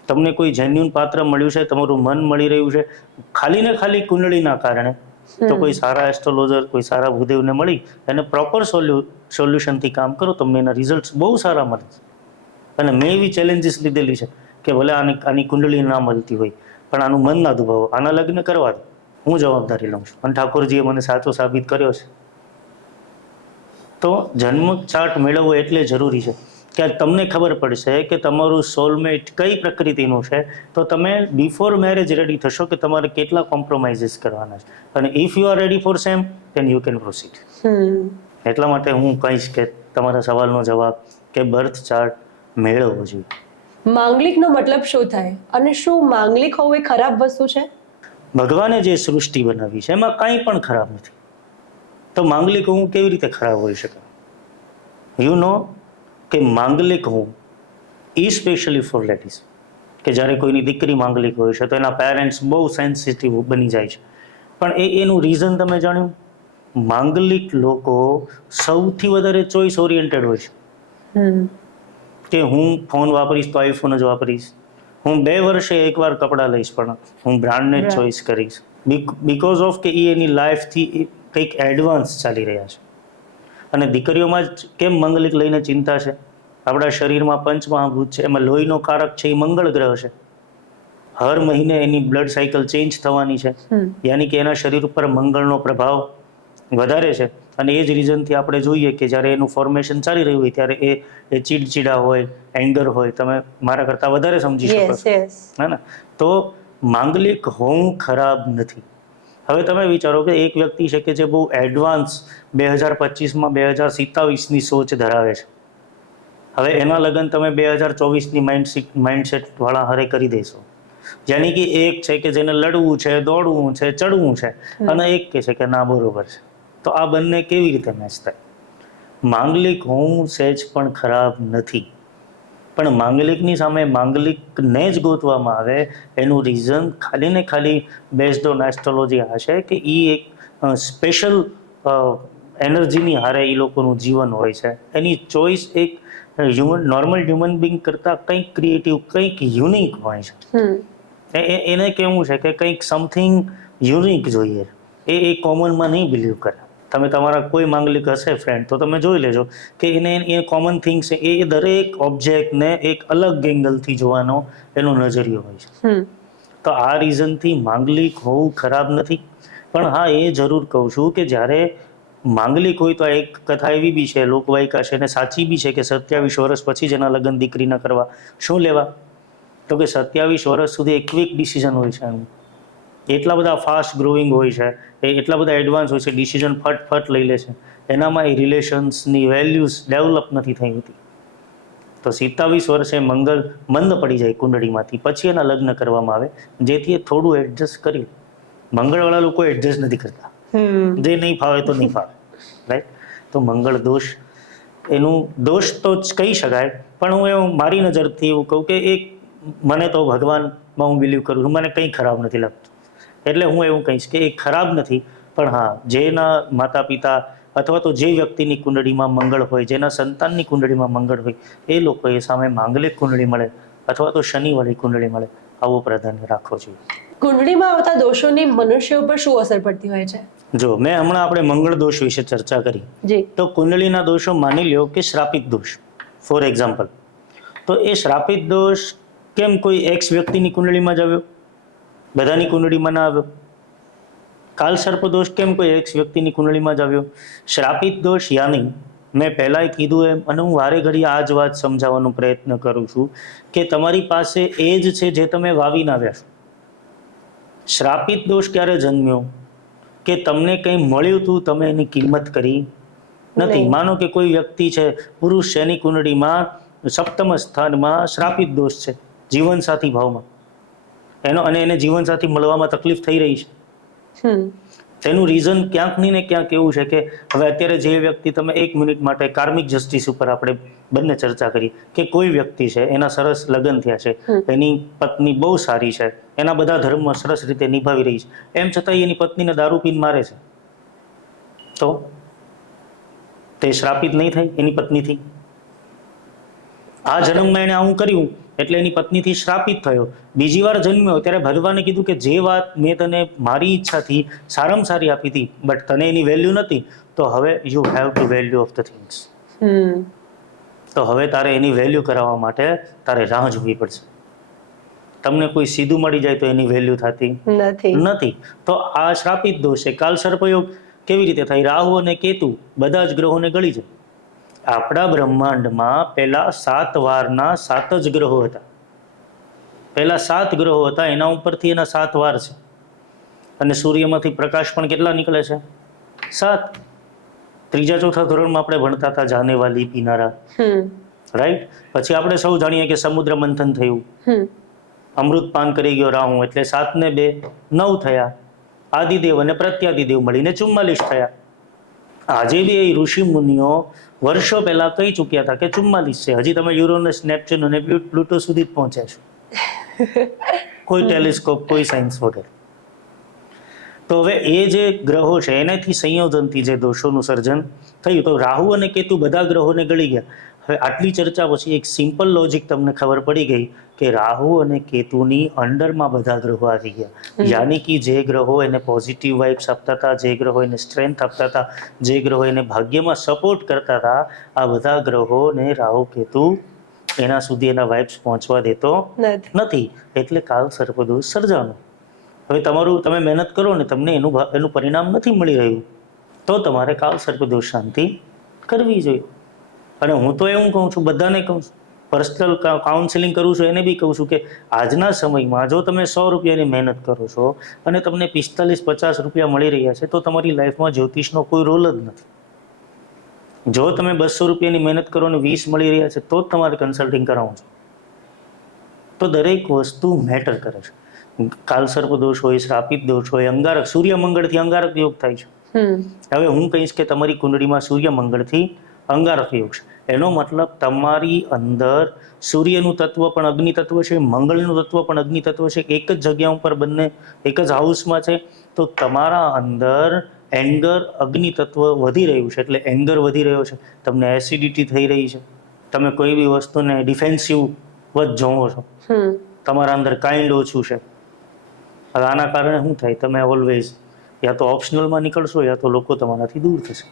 તમને કોઈ જેન્યુન પાત્ર મળ્યું છે, તમારું મન મળી રહ્યું છે, ખાલી ને ખાલી કુંડળીના કારણે, તો કોઈ સારા એસ્ટ્રોલોજર, કોઈ સારા ભૂદેવને મળી એને પ્રોપર સોલ્યુશનથી કામ કરો, તમને એના રિઝલ્ટ બહુ સારા મળે છે. અને મેં એવી ચેલેન્જીસ લીધેલી છે કે ભલે આની કુંડળી ના મળતી હોય, પણ આનું મન ના દુભાવો, આના લગ્ન કરવા દો, હું જવાબદારી લઉં છું. અને ઠાકોરજીએ મને સાચો સાબિત કર્યો છે. તો જન્મ ચાર્ટ મેળવવો એટલે જરૂરી છે કે તમને ખબર પડશે કે તમારું સોલમેટ કઈ પ્રકૃતિનું છે, તો તમે બિફોર મેરેજ રેડી થશો કે તમારે કેટલા કોમ્પ્રોમાઇઝીસ કરવાના છે. અને if you are ready for same, then you can proceed. એટલા માટે હું કહીશ કે તમારા સવાલનો જવાબ કે બર્થ ચાર્ટ મેળવવો જોઈએ. માંગલિકનો મતલબ શું થાય અને શું માંગલિક હોવું એ ખરાબ વસ્તુ છે? ભગવાને જે સૃષ્ટિ બનાવી છે એમાં કાંઈ પણ ખરાબ નથી, તો માંગલિક હોવું કેવી રીતે ખરાબ હોઈ શકે? યુ નો કે માંગલિક હોવું ઈ સ્પેશિયલી ફોર લેડીઝ, કે જ્યારે કોઈની દીકરી માંગલિક હોય છે તો એના પેરેન્ટ્સ બહુ સેન્સિટિવ બની જાય છે. પણ એનું રીઝન તમે જાણ્યું? માંગલિક લોકો સૌથી વધારે ચોઇસ ઓરિએન્ટેડ હોય છે. કે હું ફોન વાપરીશ તો આઈફોન જ વાપરીશ, હું 2 વર્ષે એકવાર કપડાં લઈશ, પણ હું બ્રાન્ડને જ ચોઈસ કરીશ, બીકોઝ ઓફ કે એ એની લાઈફથી કંઈક એડવાન્સ ચાલી રહ્યા છે. અને દીકરીઓમાં જ કેમ મંગલિક લઈને ચિંતા છે? આપણા શરીરમાં પંચમહાભૂત છે, એમાં લોહીનો કારક છે એ મંગળ ગ્રહ છે. હર મહિને એની બ્લડ સાયકલ ચેન્જ થવાની છે, યાની કે એના શરીર ઉપર મંગળનો પ્રભાવ વધારે છે. અને એ જ રીઝનથી આપણે જોઈએ કે જ્યારે એનું ફોર્મેશન ચાલી રહ્યું હોય ત્યારે એ ચીડચીડા હોય, એંગર હોય, તમે મારા કરતાં વધારે સમજી શકો યસ છો, યસ. હે ને? તો માંગલિક હોવું ખરાબ નથી. હવે તમે વિચારો કે એક વ્યક્તિ છે કે જે બહુ એડવાન્સ 2025માં 2027ની સોચ ધરાવે છે. હવે એના લગ્ન તમે 2024ની માઇન્ડસેટ વાળા હારે કરી દેશો, જેની કે એક છે કે જેને લડવું છે, દોડવું છે, ચડવું છે, અને એક કે છે કે ના બરોબર છે. તો આ બંને કેવી રીતે મેચ થાય? માંગલિક હોવું સહેજ પણ ખરાબ નથી, પણ માંગલિકની સામે માંગલિકને જ ગોતવામાં આવે એનું રીઝન ખાલી ને ખાલી બેઝડ ઓન એસ્ટ્રોલોજી આ છે કે એ એક સ્પેશિયલ એનર્જીની હારે એ લોકોનું જીવન હોય છે. એની ચોઈસ એક નોર્મલ હ્યુમન બિંગ કરતાં કંઈક ક્રિએટિવ, કંઈક યુનિક હોય છે. એને કેવું છે કે કંઈક સમથિંગ યુનિક જોઈએ, એ કોમનમાં નહીં બિલીવ કરે. તમે તમારા કોઈ માંગલિક હશે ફ્રેન્ડ તો તમે જોઈ લેજો કે એને એ કોમન થિંગ છે, એ દરેક ઓબ્જેક્ટને એક અલગ એંગલથી જોવાનો એનો નજરિયો હોય છે. તો આ રીઝનથી માંગલિક હોવું ખરાબ નથી, પણ હા એ જરૂર કહું છું કે જ્યારે માંગલિક હોય તો એક કથા એવી બી છે, લોકવાયકા છે અને સાચી બી છે કે 27 વર્ષ પછી જ એના લગ્ન દીકરીના કરવા. શું લેવા? તો કે 27 વર્ષ સુધી એક ક્વિક ડિસિઝન હોય છે એનું, એટલા બધા ફાસ્ટ ગ્રોઈંગ હોય છે, એ એટલા બધા એડવાન્સ હોય છે, ડિસિઝન ફટ લઈ લે છે. એનામાં એ રિલેશન્સની વેલ્યુઝ ડેવલપ નથી થઈ હોતી. તો 27 વર્ષે મંગળ મંદ પડી જાય કુંડળીમાંથી, પછી એના લગ્ન કરવામાં આવે, જેથી એ થોડું એડજસ્ટ કરી. મંગળવાળા લોકો એડજસ્ટ નથી કરતા, જે નહીં ફાવે તો નહીં ફાવે, રાઈટ? તો મંગળ દોષ, એનું દોષ તો જ કહી શકાય, પણ હું એવું મારી નજરથી એવું કહું કે એક મને તો ભગવાનમાં હું બિલીવ કરું છું, મને કંઈ ખરાબ નથી લાગતું. એટલે હું એવું કહીશ કે એ ખરાબ નથી, પણ હા જેના માતા પિતા અથવા તો જે વ્યક્તિની કુંડળીમાં મંગળ હોય, જેના સંતાનની કુંડળીમાં મંગળ હોય, એ લોકોએ સામે માંગલિક કુંડળી મળે અથવા તો શનિવાળી કુંડળી મળે આવું પ્રાધાન્ય રાખવો જોઈએ. કુંડળીમાં આવતા દોષોની મનુષ્ય ઉપર શું અસર પડતી હોય છે? જો મેં હમણાં આપણે મંગળ દોષ વિશે ચર્ચા કરી, તો કુંડળીના દોષો માની લ્યો કે શ્રાપિત દોષ ફોર એક્ઝામ્પલ, તો એ શ્રાપિત દોષ કેમ કોઈ એક્સ વ્યક્તિની કુંડળીમાં જ આવ્યો, બધાની કુંડળીમાં ના આવ્યો? કાલ સર્પ દોષ કેમ કોઈ એક્સ વ્યક્તિની કુંડળીમાં જ આવ્યો? શ્રાપિત દોષ યાની મેં પહેલાંય કીધું એમ, અને હું વારે ઘડી આ જ વાત સમજાવવાનો પ્રયત્ન કરું છું કે તમારી પાસે એ જ છે જે તમે વાવીને આવ્યા છો. શ્રાપિત દોષ ક્યારે જન્મ્યો? કે તમને કંઈ મળ્યું હતું, તમે એની કિંમત કરી નથી. માનો કે કોઈ વ્યક્તિ છે, પુરુષ છે, એની કુંડળીમાં સપ્તમ સ્થાનમાં શ્રાપિત દોષ છે જીવનસાથી ભાવમાં, અને એને જીવનસાથી મળવામાં તકલીફ થઈ રહી છે. તેનું રીઝન ક્યાંક નહીં ને ક્યાંક એવું છે કે હવે અત્યારે જે વ્યક્તિ, તમે 1 મિનિટ માટે કાર્મિક જસ્ટિસ ઉપર આપણે બંને ચર્ચા કરી કે કોઈ વ્યક્તિ છે, એના સરસ લગ્ન થયા છે, એની પત્ની બહુ સારી છે, એના બધા ધર્મ સરસ રીતે નિભાવી રહી છે, એમ છતાં એની પત્નીને દારૂ પીને મારે છે, તો તે શ્રાપિત નહીં થાય એની પત્નીથી? આ જન્મમાં એને આવું કર્યું એટલે એની પત્નીથી શ્રાપિત થયો. બીજી વાર જન્મ્યો ત્યારે ભગવાને કીધું કે જે વાત મેં તને મારી ઈચ્છાથી સારામાં સારી આપી હતી, બટ તને એની વેલ્યુ નથી, તો હવે you have to value of the things. તો હવે તારે એની વેલ્યુ કરાવવા માટે તારે રાહ જોવી પડશે. તમને કોઈ સીધું મળી જાય તો એની વેલ્યુ થતી નથી. તો આ શ્રાપિત દોષ છે. કાલ સર્પયોગ કેવી રીતે થાય? રાહુ અને કેતુ બધા જ ગ્રહોને ગળી જાય. આપણા બ્રહ્માંડમાં પહેલા 7 વારના 7 જ ગ્રહો હતા. પહેલા 7 ગ્રહો હતા, એના ઉપરથી એના 7 વાર છે. અને સૂર્યમાંથી પ્રકાશ પણ કેટલા નીકળે છે? 7. 3જા 4થા ધોરણમાં આપણે ભણતા હતા જાનેવાલી પીનારા, રાઈટ? પછી આપણે સૌ જાણીએ કે સમુદ્ર મંથન થયું, અમૃત પાન કરી ગયો રાહુ, એટલે 7 ને 2 9 થયા. આદિદેવ અને પ્રત્યાદિદેવ મળીને 44 થયા. આજે બી એ ઋષિ મુનિઓ વર્ષો પહેલા કહી ચૂક્યા હતા કે 44 છે. હજી તમે યુરોનસ, નેપ્ચ્યુન અને પ્લુટો સુધી જ પહોંચ્યા છો, કોઈ ટેલિસ્કોપ, કોઈ સાયન્સ વગર. તો હવે એ જે ગ્રહો છે એનાથી સંયોજનથી જે દોષોનું સર્જન થયું, તો રાહુ અને કેતુ બધા ગ્રહોને ગળી ગયા. હવે આટલી ચર્ચા પછી એક સિમ્પલ લોજિક તમને ખબર પડી ગઈ કે રાહુ અને કેતુની અંડરમાં બધા ગ્રહો આવી ગયા. યાની કે જે ગ્રહો એને પોઝિટિવ વાઇબ્સ આપતા હતા, જે ગ્રહો એને સ્ટ્રેન્થ આપતા હતા, જે ગ્રહો એને ભાગ્યમાં સપોર્ટ કરતા હતા, આ બધા ગ્રહોને રાહુ કેતુ એના સુધી એના વાઇબ્સ પહોંચવા દેતો નથી. એટલે કાળ સર્પદોષ સર્જાનો. હવે તમે મહેનત કરો ને તમને એનું પરિણામ નથી મળી રહ્યું, તો તમારે કાળ સર્પદોષ શાંતિ કરવી જોઈએ. અને હું તો એવું કહું છું, બધાને કહું છું, પર્સનલ કાઉન્સિલિંગ કરું છું એને બી કહું છું કે આજના સમયમાં જો તમે 100 રૂપિયાની મહેનત કરો છો અને તમને 45-50 રૂપિયા મળી રહ્યા છે, તો તમારી લાઈફમાં જ્યોતિષનો કોઈ રોલ જ નથી. જો તમે 200 રૂપિયાની મહેનત કરો અને 20 મળી રહ્યા છે, તો જ તમારે કન્સલ્ટિંગ કરાવવું છે. તો દરેક વસ્તુ મેટર કરે છે. કાલસર્પ દોષ હોય, શ્રાપિત દોષ હોય, અંગારક, સૂર્ય મંગળથી અંગારક યોગ થાય છે. હવે હું કહીશ કે તમારી કુંડળીમાં સૂર્ય મંગળથી અંગારક યોગ છે, એનો મતલબ તમારી અંદર સૂર્યનું તત્વ પણ અગ્નિ તત્વ છે, મંગળનું તત્વ પણ અગ્નિ તત્વ છે, એક જ જગ્યા ઉપર બંને એક જ હાઉસમાં છે. તો તમારા અંદર એંગર અગ્નિ તત્વ વધી રહ્યું છે, એટલે એંગર વધી રહ્યો છે, તમને એસિડિટી થઈ રહી છે, તમે કોઈ બી વસ્તુને ડિફેન્સિવ જ જોવો છો, તમારા અંદર કાઇન્ડ ઓછું છે. હવે આના કારણે શું થાય, તમે ઓલવેઝ યા તો ઓપ્શનલમાં નીકળશો યા તો લોકો તમારાથી દૂર થશે.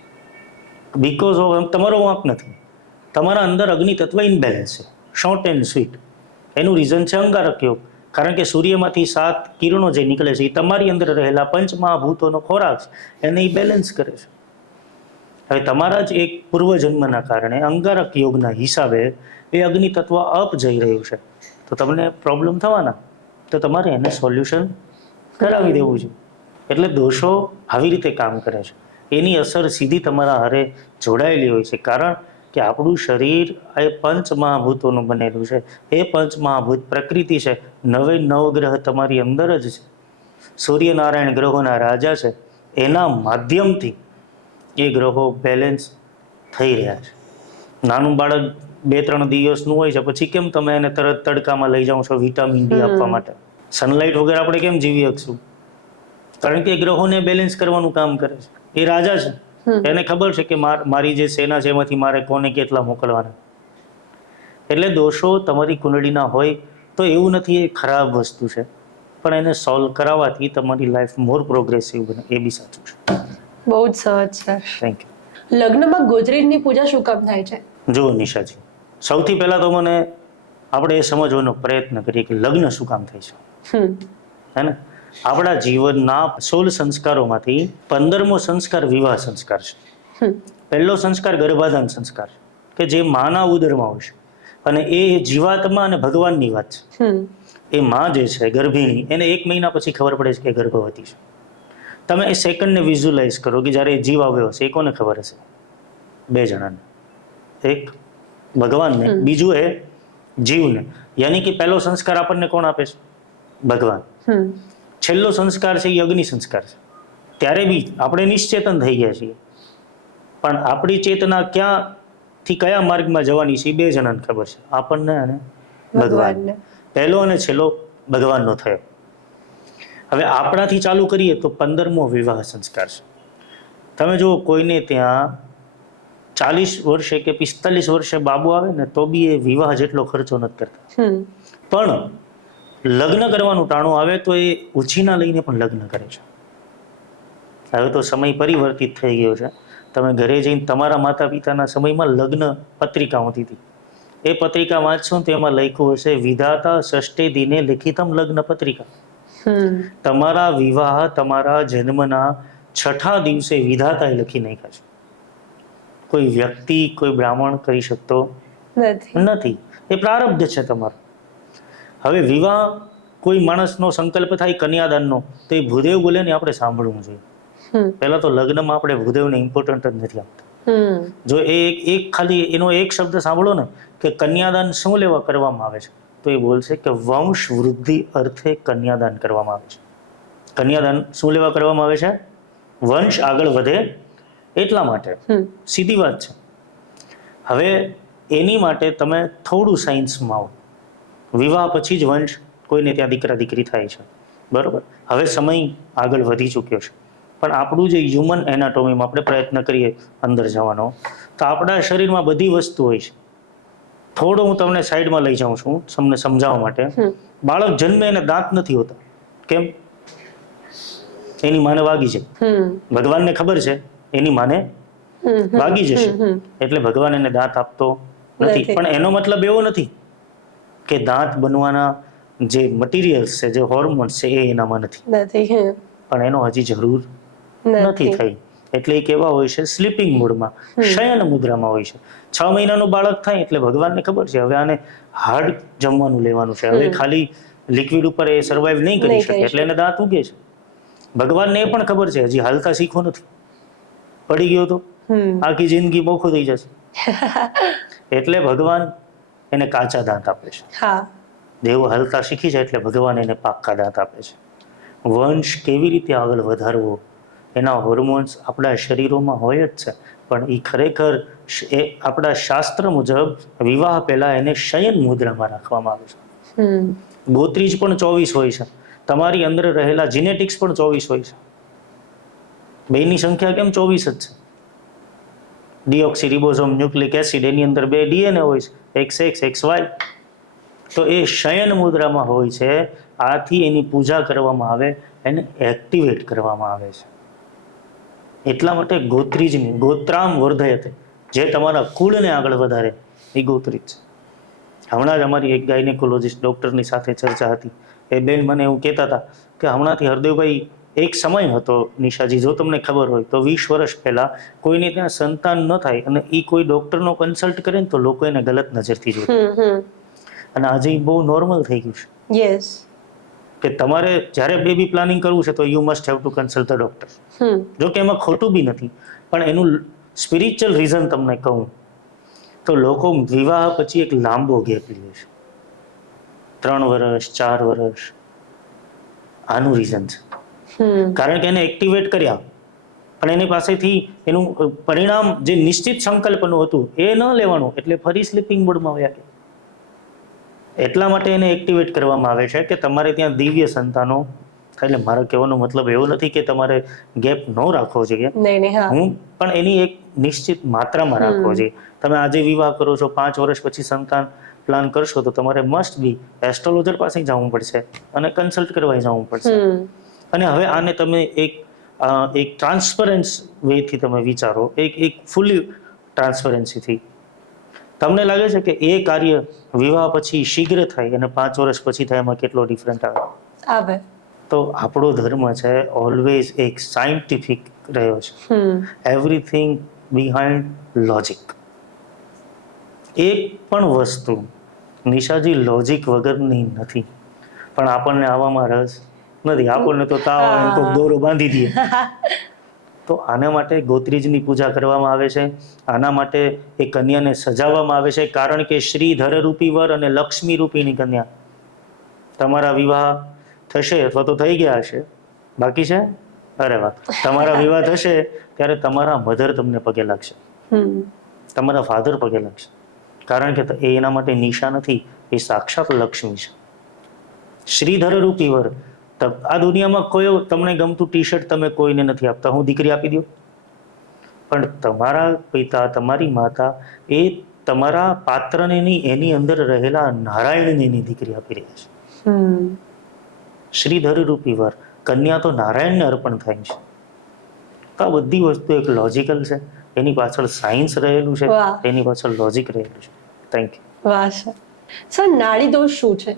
બીકોઝ ઓફ તમારો વાંક નથી, તમારા અંદર અગ્નિ તત્વ ઇનબેલેન્સ છે, શોર્ટ એન્ડ સ્વીટ. એનું રીઝન છે અંગારક યોગ. કારણ કે સૂર્યમાંથી 7 કિરણો જે નીકળે છે એ તમારી અંદર રહેલા પંચમહાભૂતોનો ખોરાક છે, એને બેલેન્સ કરે છે. હવે તમારા જ એક પૂર્વજન્મના કારણે અંગારક યોગના હિસાબે એ અગ્નિ તત્વ અપ જઈ રહ્યું છે, તો તમને પ્રોબ્લેમ થવાના. તો તમારે એને સોલ્યુશન કરાવી દેવું છે. એટલે દોષો આવી રીતે કામ કરે છે, એની અસર સીધી તમારા હારે જોડાયેલી હોય છે. કારણ કે આપણું શરીર એ પંચમહાભૂતોનું બનેલું છે. એ પંચમહાભૂત પ્રકૃતિ છે, 9 ગ્રહ તમારી અંદર જ છે, સૂર્યનારાયણ ગ્રહોના રાજા છે, એના માધ્યમથી એ ગ્રહો બેલેન્સ થઈ રહ્યા છે. નાનું બાળક 2-3 દિવસનું હોય છે, પછી કેમ તમે એને તરત તડકામાં લઈ જાઓ છો વિટામિન ડી આપવા માટે? સનલાઇટ વગર આપણે કેમ જીવી શકશું? કારણ કે ગ્રહોને બેલેન્સ કરવાનું કામ કરે છે. એ રાજા છે, એને ખબર છે કે મારી જે સેના છે એમાંથી મારે કોને કેટલા મોકલવાના. એટલે દોષો તમારી કુંડળીના હોય તો એવું નથી એ ખરાબ વસ્તુ છે, પણ એને સોલ્વ કરાવવાથી તમારી લાઈફ મોર પ્રોગ્રેસિવ બને, એ બી સાચું છે. બહુ જ સહજ છે. Thank you. લગ્નમાં ગોદરેજની પૂજા શું કામ થાય છે? જુઓ નિશાજી, સૌથી પહેલા તો આપણે એ સમજવાનો પ્રયત્ન કરીએ કે લગ્ન શું કામ થાય છે. હે ને? આપણા જીવનના 16 સંસ્કારોમાંથી 15મો સંસ્કાર વિવાહ સંસ્કાર છે. પહેલો સંસ્કાર ગર્ભાધાન સંસ્કાર છે, કે જે માના ઉદરમાં હોય છે, અને એ જીવાત્મા અને ભગવાનની વાત છે. એ માં જે છે ગર્ભિણી, એને 1 મહિના પછી ખબર પડે છે કે ગર્ભવતી છે. તમે એ સેકન્ડને વિઝ્યુલાઇઝ કરો કે જ્યારે જીવ આવ્યો હશે, એ કોને ખબર હશે? 2 જણાને. એક ભગવાનને, બીજું એ જીવને. યાની કે પહેલો સંસ્કાર આપણને કોણ આપે છે? ભગવાન. છેલ્લો સંસ્કાર છે એ અગ્નિ સંસ્કાર છે. ત્યારે બી આપણે નિશ્ચેતન થઈ ગયા છીએ, પણ આપણી ચેતના ક્યાંથી કયા માર્ગમાં જવાની છે એ 2 જણાને ખબર છે, આપણને અને ભગવાનને. પહેલો અને છેલ્લો ભગવાનનો થયો. હવે આપણાથી ચાલુ કરીએ તો 15મો વિવાહ સંસ્કાર છે. તમે જુઓ, કોઈને ત્યાં 40 વર્ષે કે 45 વર્ષે બાબુ આવે ને તો બી એ વિવાહ જેટલો ખર્ચો નથી કરતા. પણ લગ્ન કરવાનું ટાણું આવે તો એ ઉછીના લઈને પણ લગ્ન કરે છે. હવે તો સમય પરિવર્તિત થઈ ગયો છે. તમે ઘરે જઈને તમારા માતા પિતાના સમયમાં લગ્ન પત્રિકા હોતી હતી, એ પત્રિકા વાંચશો તો એમાં લખ્યું હશે વિધાતા ષષ્ઠે દિને લિખિતમ લગ્ન પત્રિકા. તમારા વિવાહ તમારા જન્મના 6થા દિવસે વિધાતાએ લખી નાખ્યા છે. કોઈ વ્યક્તિ, કોઈ બ્રાહ્મણ કરી શકતો નથી. એ પ્રારબ્ધ છે તમારો. હવે વિવાહ કોઈ માણસનો સંકલ્પ થાય કન્યાદાનનો, તો એ ભૂદેવ બોલે ને આપણે સાંભળવું જોઈએ. પહેલા તો લગ્નમાં આપણે ભૂદેવને ઇમ્પોર્ટન્ટ જ નથી આપતા. જો એક ખાલી એનો એક શબ્દ સાંભળો ને કે કન્યાદાન શું લેવા કરવામાં આવે છે, તો એ બોલશે કે વંશ વૃદ્ધિ અર્થે કન્યાદાન કરવામાં આવે છે. કન્યાદાન શું લેવા કરવામાં આવે છે? વંશ આગળ વધે એટલા માટે. સીધી વાત છે. હવે એની માટે તમે થોડું સાયન્સમાં આવો. વિવાહ પછી જ વંશ, કોઈને ત્યાં દીકરા દીકરી થાય છે, બરોબર. હવે સમય આગળ વધી ચૂક્યો છે, પણ આપણું જે હ્યુમન એનાટોમીમાં આપણે પ્રયત્ન કરીએ અંદર જવાનો, તો આપણા શરીરમાં બધી વસ્તુ હોય છે. થોડું હું તમને સાઈડમાં લઈ જાઉં છું તમને સમજાવવા માટે. બાળક જન્મે એને દાંત નથી હોતા. કેમ? એની માને વાગી છે. ભગવાનને ખબર છે એની માને વાગી જશે, એટલે ભગવાન એને દાંત આપતો નથી. પણ એનો મતલબ એવો નથી કે દાંત બનવાના જે મટીરિયલ્સ છે, જે હોર્મોન્સ છે, એ એનામાં નથી, પણ એનો હજી જરૂર નથી થઈ. એટલે એ કેવા હોય છે? સ્લીપિંગ મોડમાં, શયન મુદ્રામાં હોય છે. 6 મહિનાનું બાળક થાય એટલે ભગવાનને ખબર છે હવે આને હાર્ડ જમવાનું લેવાનું છે, હવે ખાલી લિક્વિડ ઉપર એ સર્વાઈવ નહીં કરી શકે, એટલે એને દાંત ઉગે છે. ભગવાનને એ પણ ખબર છે હજી હાલતા શીખો નથી, પડી ગયો તો આખી જિંદગી મોખું થઈ જશે, એટલે ભગવાન એને કાચા દાંત આપે છે. દેવો હાલતા શીખી જાય એટલે ભગવાન એને પાક્કા દાંત આપે છે. વંશ કેવી રીતે આગળ વધારવો, એના હોર્મોન્સ આપણા શરીરોમાં હોય જ છે, પણ એ ખરેખર એ આપણા શાસ્ત્ર મુજબ વિવાહ પહેલા એને શયન મુદ્રામાં રાખવામાં આવે છે. ગોત્રીજ પણ 24 હોય છે, તમારી અંદર રહેલા જીનેટિક્સ પણ 24 હોય છે. બેની સંખ્યા કેમ 24 જ છે? ડીઓક્સી રિબોઝોમ ન્યુક્લિક એસિડ, એની અંદર 2 ડીએનએ હોય છે, XX XY. તો એ શયન મુદ્રામાં હોય છે. આથી એની પૂજા કરવામાં આવે, એને એક્ટિવેટ કરવામાં આવે છે. એટલા માટે ગોત્રીજની ગોત્રામ વર્ધયતે, જે તમારા કુળને આગળ વધારે, એ ગોત્રીજ છે. હમણાં જ અમારી એક ગાયનેકોલોજીસ્ટ ડૉક્ટરની સાથે ચર્ચા હતી. એ બેન મને એવું કહેતા હતા કે હમણાંથી હરદેવભાઈ એક સમય હતો નિશાજી, જો તમને ખબર હોય તો 20 વર્ષ પહેલા કોઈને ત્યાં સંતાન ન થાય અને એ કોઈ ડૉક્ટરનો કન્સલ્ટ કરે ને તો લોકો એને ગલત નજરથી જોતા, અને આજે બહુ નોર્મલ થઈ ગયું છે. યસ, કે તમારે જ્યારે બેબી પ્લાનિંગ કરવું છે તો you must have to consult the doctor. જો કે એમાં ખોટું બી નથી, પણ એનું સ્પિરિચ્યુઅલ રીઝન તમને કહું તો લોકો વિવાહ પછી એક લાંબો ગેપ લે છે, 3 વર્ષ 4 વર્ષ. આનું રીઝન છે કારણ કે એને એક્ટિવેટ કર્યા, પણ એની પાસેથી એનું પરિણામ જે નિશ્ચિત સંકલ્પનું હતું એ ન લેવાનું, એટલે ફરી સ્લીપિંગ મોડમાં વયા ગયા. એટલા માટે એને એક્ટિવેટ કરવામાં આવે છે કે તમારે ત્યાં દિવ્ય સંતાનો. એટલે મારો કહેવાનો મતલબ એવો નથી કે તમારે ગેપ ન રાખવો જોઈએ, હું પણ એની એક નિશ્ચિત માત્રામાં રાખવો જોઈએ. તમે આજે વિવાહ કરો છો, 5 વર્ષ પછી સંતાન પ્લાન કરશો તો તમારે મસ્ટ બી એસ્ટ્રોલોજર પાસે જવું પડશે અને કન્સલ્ટ કરવા જવું પડશે. અને હવે આને તમે એક ટ્રાન્સપરન્સ વેથી તમે વિચારો, એક ફૂલી ટ્રાન્સપરન્સીથી. તમને લાગે છે કે એ કાર્ય વિવાહ પછી શીઘ્ર થાય અને 5 વર્ષ પછી થાય, એમાં કેટલો ડિફરન્ટ આવે? તો આપણો ધર્મ છે ઓલવેઝ એક સાયન્ટિફિક રહ્યો છે. Everything behind logic. એક પણ વસ્તુ નિશાજી લોજિક વગરની નથી, પણ આપણને આવામાં રસ નથી. આપણને તો તાવ આવે તો દોરો બાંધી દઈએ. તો આના માટે ગોત્રીજની પૂજા કરવામાં આવે છે. આના માટે એ કન્યાને સજાવવામાં આવે છે, કારણ કે શ્રીધર રૂપી વર અને લક્ષ્મી રૂપીની કન્યા. તમારા વિવાહ થશે અથવા તો થઈ ગયા હશે, બાકી છે? અરે વાહ! તમારા વિવાહ થશે ત્યારે તમારા મધર તમને પગે લાગશે, તમારા ફાધર પગે લાગશે, કારણ કે એ એના માટે નિશા નથી, એ સાક્ષાત લક્ષ્મી છે. શ્રીધર રૂપી વર. આ દુનિયામાં કોઈ તમને ગમતું ટી શર્ટ તમે કોઈને નથી આપતા, હું દીકરી આપી દઉં, પણ તમારા પિતા તમારી માતા એ તમારા પાત્રને નહીં, એની અંદર રહેલા નારાયણને એની દીકરી આપી રહ્યા છે. શ્રીધર રૂપી વર, કન્યા તો નારાયણને અર્પણ થાય છે. તો આ બધી વસ્તુ એક લોજિકલ છે, એની પાછળ સાયન્સ રહેલું છે, એની પાછળ લોજિક રહેલું છે. Thank you. વાહ સર, નાડી દોષ શું છે?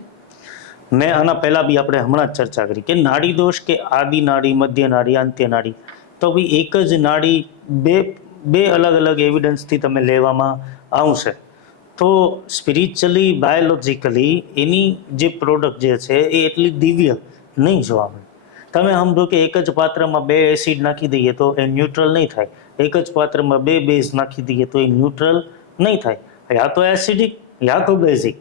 મેં આના પહેલા બી આપણે હમણાં જ ચર્ચા કરી કે નાડી દોષ કે આદિ નાડી, મધ્ય નાડી, અંત્ય નાડી, તો બી એક જ નાડી બે અલગ અલગ એવિડન્સથી તમે લેવામાં આવશે. તો સ્પિરિચ્યુઅલી બાયોલોજિકલી એની જે પ્રોડક્ટ જે છે એ એટલી દિવ્ય નહીં જોવા મળે. તમે સમજો કે એક જ પાત્રમાં 2 એસિડ નાખી દઈએ તો એ ન્યુટ્રલ નહીં થાય, એક જ પાત્રમાં 2 બેઝ નાખી દઈએ તો એ ન્યુટ્રલ નહીં થાય. યા તો એસિડિક યા તો બેઝિક.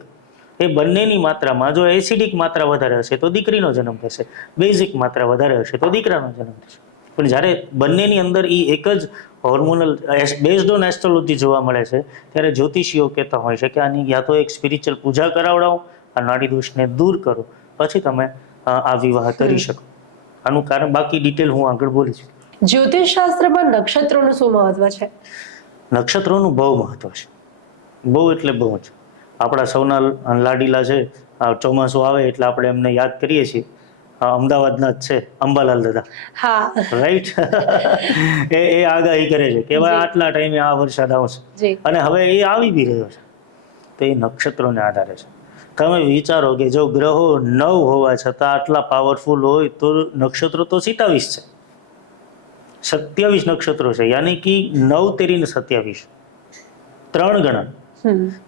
એ બંનેની માત્રામાં જો એસિડિક માત્રા વધારે હશે તો દીકરીનો જન્મ થશે, બેઝિક માત્રા વધારે હશે તો દીકરાનો જન્મ થશે. પણ જ્યારે બંનેની અંદર એ એક જ હોર્મોનલ બેઝડ ઓન એસ્ટ્રોલોજી જોવા મળે છે, ત્યારે જ્યોતિષીઓ કહેતા હોય છે કે આની યા તો એક સ્પિરિચ્યુઅલ પૂજા કરાવડાવો, આ નાડી દોષને દૂર કરો, પછી તમે આ વિવાહ કરી શકો. આનું કારણ બાકી ડિટેલ હું આગળ બોલીશ. જ્યોતિષ શાસ્ત્રમાં નક્ષત્રોનું શું મહત્વ છે? નક્ષત્રોનું બહુ મહત્વ છે, બહુ એટલે બહુ જ. આપણા સૌના લાડીલા છે, ચોમાસું આવે એટલે આપણે એમને યાદ કરીએ છીએ, અમદાવાદના જ છે અંબાલાલ દાદા, હા રાઈટ. એ આગાહી કરે છે કે ભાઈ જી. આટલા ટાઈમે આ વરસાદ આવશે, જી અને હવે એ આવી બી રહ્યો છે. તો એ નક્ષત્રોને આધારે છે. તમે વિચારો કે જો ગ્રહો 9 હોવા છતાં આટલા પાવરફુલ હોય તો નક્ષત્રો તો 27 છે, 27 નક્ષત્રો છે, યાની કે 9 તેરીને 27, 3 ગણા.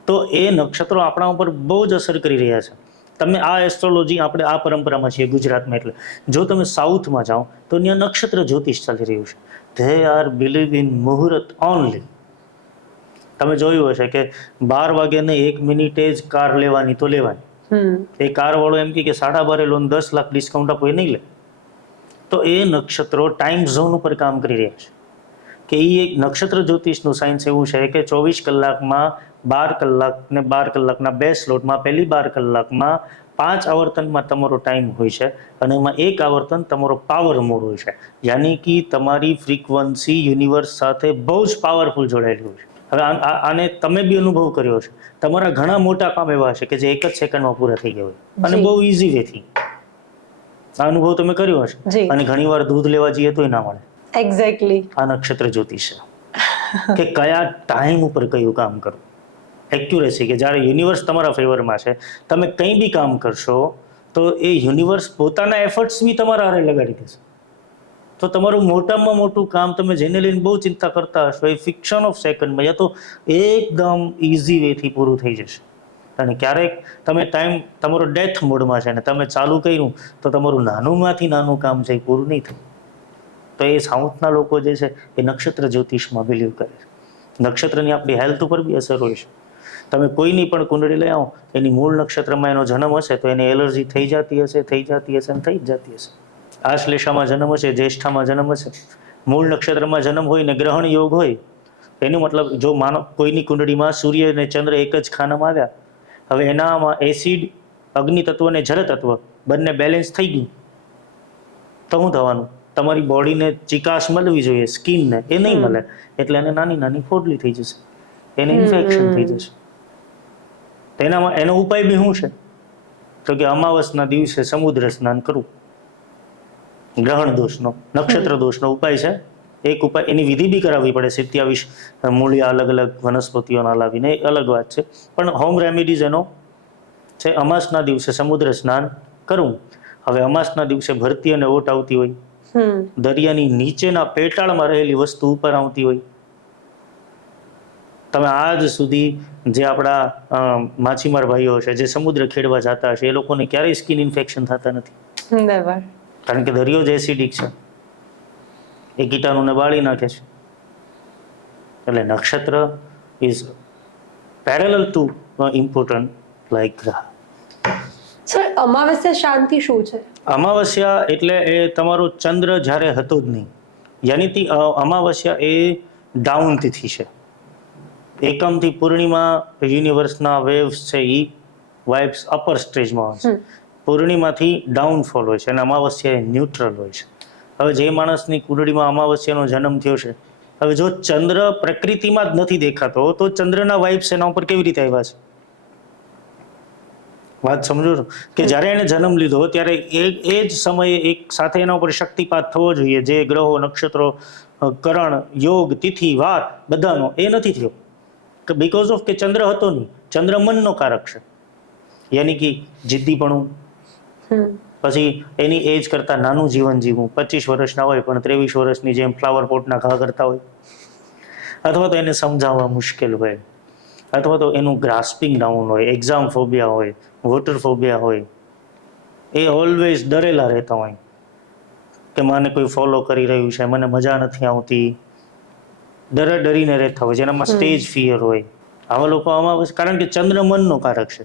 તો એ નક્ષત્રો આપણા ઉપર બહુ જ અસર કરી રહ્યા છે. તમે આ એસ્ટ્રોલોજી, આપણે આ પરંપરામાં છીએ ગુજરાતમાં, એટલે જો તમે સાઉથમાં જાઓ તો ત્યાં નક્ષત્ર જ્યોતિષ ચાલી રહ્યું છે. ધે આર બિલીવ ઇન મુહૂર્ત ઓનલી. તમે જોયું હશે કે 12 વાગે ને 1 મિનિટે જ કાર લેવાની તો લેવાની, એ કાર વાળો એમ કે 12:30 લો ને 10 લાખ ડિસ્કાઉન્ટ આપો, એ નહીં લે. તો એ નક્ષત્રો ટાઈમ ઝોન ઉપર કામ કરી રહ્યા છે. કે એ એક નક્ષત્ર જ્યોતિષનું સાયન્સ એવું છે કે 24 કલાકમાં 12 કલાક ને 12 કલાકના 2 સ્લોટમાં પહેલી 12 કલાકમાં 5 આવર્તનમાં તમારો ટાઈમ હોય છે, અને એમાં 1 આવર્તન તમારો પાવર મોડ હોય છે, યાની કે તમારી ફ્રીક્વન્સી યુનિવર્સ સાથે બહુ જ પાવરફુલ જોડાયેલી હોય છે. હવે આને તમે બી અનુભવ કર્યો છે. તમારા ઘણા મોટા કામ એવા છે કે જે 1 જ સેકન્ડમાં પૂરા થઈ ગયા હોય, અને બહુ ઇઝી વેથી. આ અનુભવ તમે કર્યો હશે. અને ઘણીવાર દૂધ લેવા જઈએ તોય ના મળે. એક્ઝેક્ટલી. આ નક્ષત્ર જ્યોતિષ છે કે કયા ટાઈમ ઉપર કયું કામ કરવું. એક્યુરેસી, કે જ્યારે યુનિવર્સ તમારા ફેવરમાં છે, તમે કંઈ બી કામ કરશો તો એ યુનિવર્સ પોતાના એફર્ટ્સ બી તમારા હારે લગાડી દેશે. તો તમારું મોટામાં મોટું કામ તમે જેને લઈને બહુ ચિંતા કરતા હશો, એ ફિક્શન ઓફ સેકન્ડમાં યા તો એકદમ ઇઝી વેથી પૂરું થઈ જશે. અને ક્યારેક તમે ટાઈમ તમારો ડેથ મોડમાં છે ને તમે ચાલુ કર્યું તો તમારું નાનુંમાંથી નાનું કામ છે એ પૂરું નહીં થાય. તો એ સાઉથના લોકો જે છે એ નક્ષત્ર જ્યોતિષમાં બિલીવ કરે છે. નક્ષત્રની આપણી હેલ્થ ઉપર બી અસર હોય છે. તમે કોઈની પણ કુંડળી લઈ આવો, એની મૂળ નક્ષત્રમાં એનો જન્મ હશે તો એને એલર્જી થઈ જતી હશે અને થઈ જ જતી હશે. આશ્લેષામાં જન્મ હશે, જ્યેષ્ઠામાં જન્મ હશે, મૂળ નક્ષત્રમાં જન્મ હોય ને ગ્રહણ યોગ હોય, એનો મતલબ જો માનો કોઈની કુંડળીમાં સૂર્ય અને ચંદ્ર એક જ ખાનામાં આવ્યા, હવે એનામાં એસિડ, અગ્નિ તત્વ અને જળ તત્વ બંને બેલેન્સ થઈ ગયું તો શું થવાનું? તમારી બોડીને ચિકાસ મળવી જોઈએ, સ્કિનને, એ નહીં મળે એટલે એને નાની નાની ફોડલી થઈ જશે, એને ઇન્ફેક્શન થઈ જશે. એનો ઉપાય બી શું છે? તો કે અમાવસના દિવસે સમુદ્ર સ્નાન કરવું. ગ્રહણ દોષનો, નક્ષત્ર દોષનો ઉપાય છે. એક ઉપાય, એની વિધિ બી કરાવવી પડે, 27 મૂળિયા અલગ અલગ વનસ્પતિઓના લાવીને, એ અલગ વાત છે. પણ હોમ રેમેડીઝ એનો છે અમાસના દિવસે સમુદ્ર સ્નાન કરવું. હવે અમાસના દિવસે ભરતી અને ઓટ આવતી હોય, દરિયાની નીચેના પેટાળમાં રહેલી વસ્તુ ઉપર આવતી હોય. તમે આજ સુધી જે આપણા માછીમાર ભાઈઓ છે જે સમુદ્ર ખેડવા જતા હશે, એ લોકોને ક્યારેય સ્કિન ઇન્ફેક્શન થતા નથી, કારણ કે દરિયો જ એસિડિક છે, એ કીટાણુને બાળી નાખે છે. એટલે નક્ષત્ર is parallel to important like ગ્રહ. સર, અમાવસ્યા શાંતિ શું છે? અમાવસ્યા એટલે એ તમારો ચંદ્ર જ્યારે હતો જ નહીં, યાની અમાવસ્યા એ ડાઉન તિથિ છે. એકમથી પૂર્ણિમા યુનિવર્સના વેવ્સ છે એ વાઇબ્સ અપર સ્ટેજમાં હોય છે, પૂર્ણિમાથી ડાઉનફોલ હોય છે, અને અમાવસ્યા એ ન્યુટ્રલ હોય છે. હવે જે માણસની કુંડળીમાં અમાવસ્યાનો જન્મ થયો છે, હવે જો ચંદ્ર પ્રકૃતિમાં જ નથી દેખાતો તો ચંદ્રના વાઇબ્સ એના ઉપર કેવી રીતે આવ્યા છે? વાત સમજો છો કે જ્યારે એને જન્મ લીધો ત્યારે એ જ સમયે એક સાથે એના ઉપર શક્તિપાત થવો જોઈએ, જે ગ્રહો, નક્ષત્રો, કરણ, યોગ, તિથિ, વાર બધાનો એ નથી થયો, બીકોઝ ઓફ કે ચંદ્ર હતો નહીં. ચંદ્ર મનનો કારક છે, યાની કે જિદ્દીપણું, પછી એની એજ કરતા નાનું જીવન જીવવું, 25 વર્ષના હોય પણ 23 વર્ષની જેમ ફ્લાવર પોટના ઘા કરતા હોય, અથવા તો એને સમજાવવા મુશ્કેલ હોય, અથવા તો એનું ગ્રાસ્પિંગ ડાઉન હોય, એક્ઝામ ફોબિયા હોય, વોટર ફોબિયા હોય, એ ઓલવેઝ ડરેલા રહેતા હોય કે મને કોઈ ફોલો કરી રહ્યું છે, મને મજા નથી આવતી, ડરીને રહેતા હોય, જેનામાં સ્ટેજ ફિયર હોય. આવા લોકો આમાં, કારણ કે ચંદ્ર મનનો કારક છે.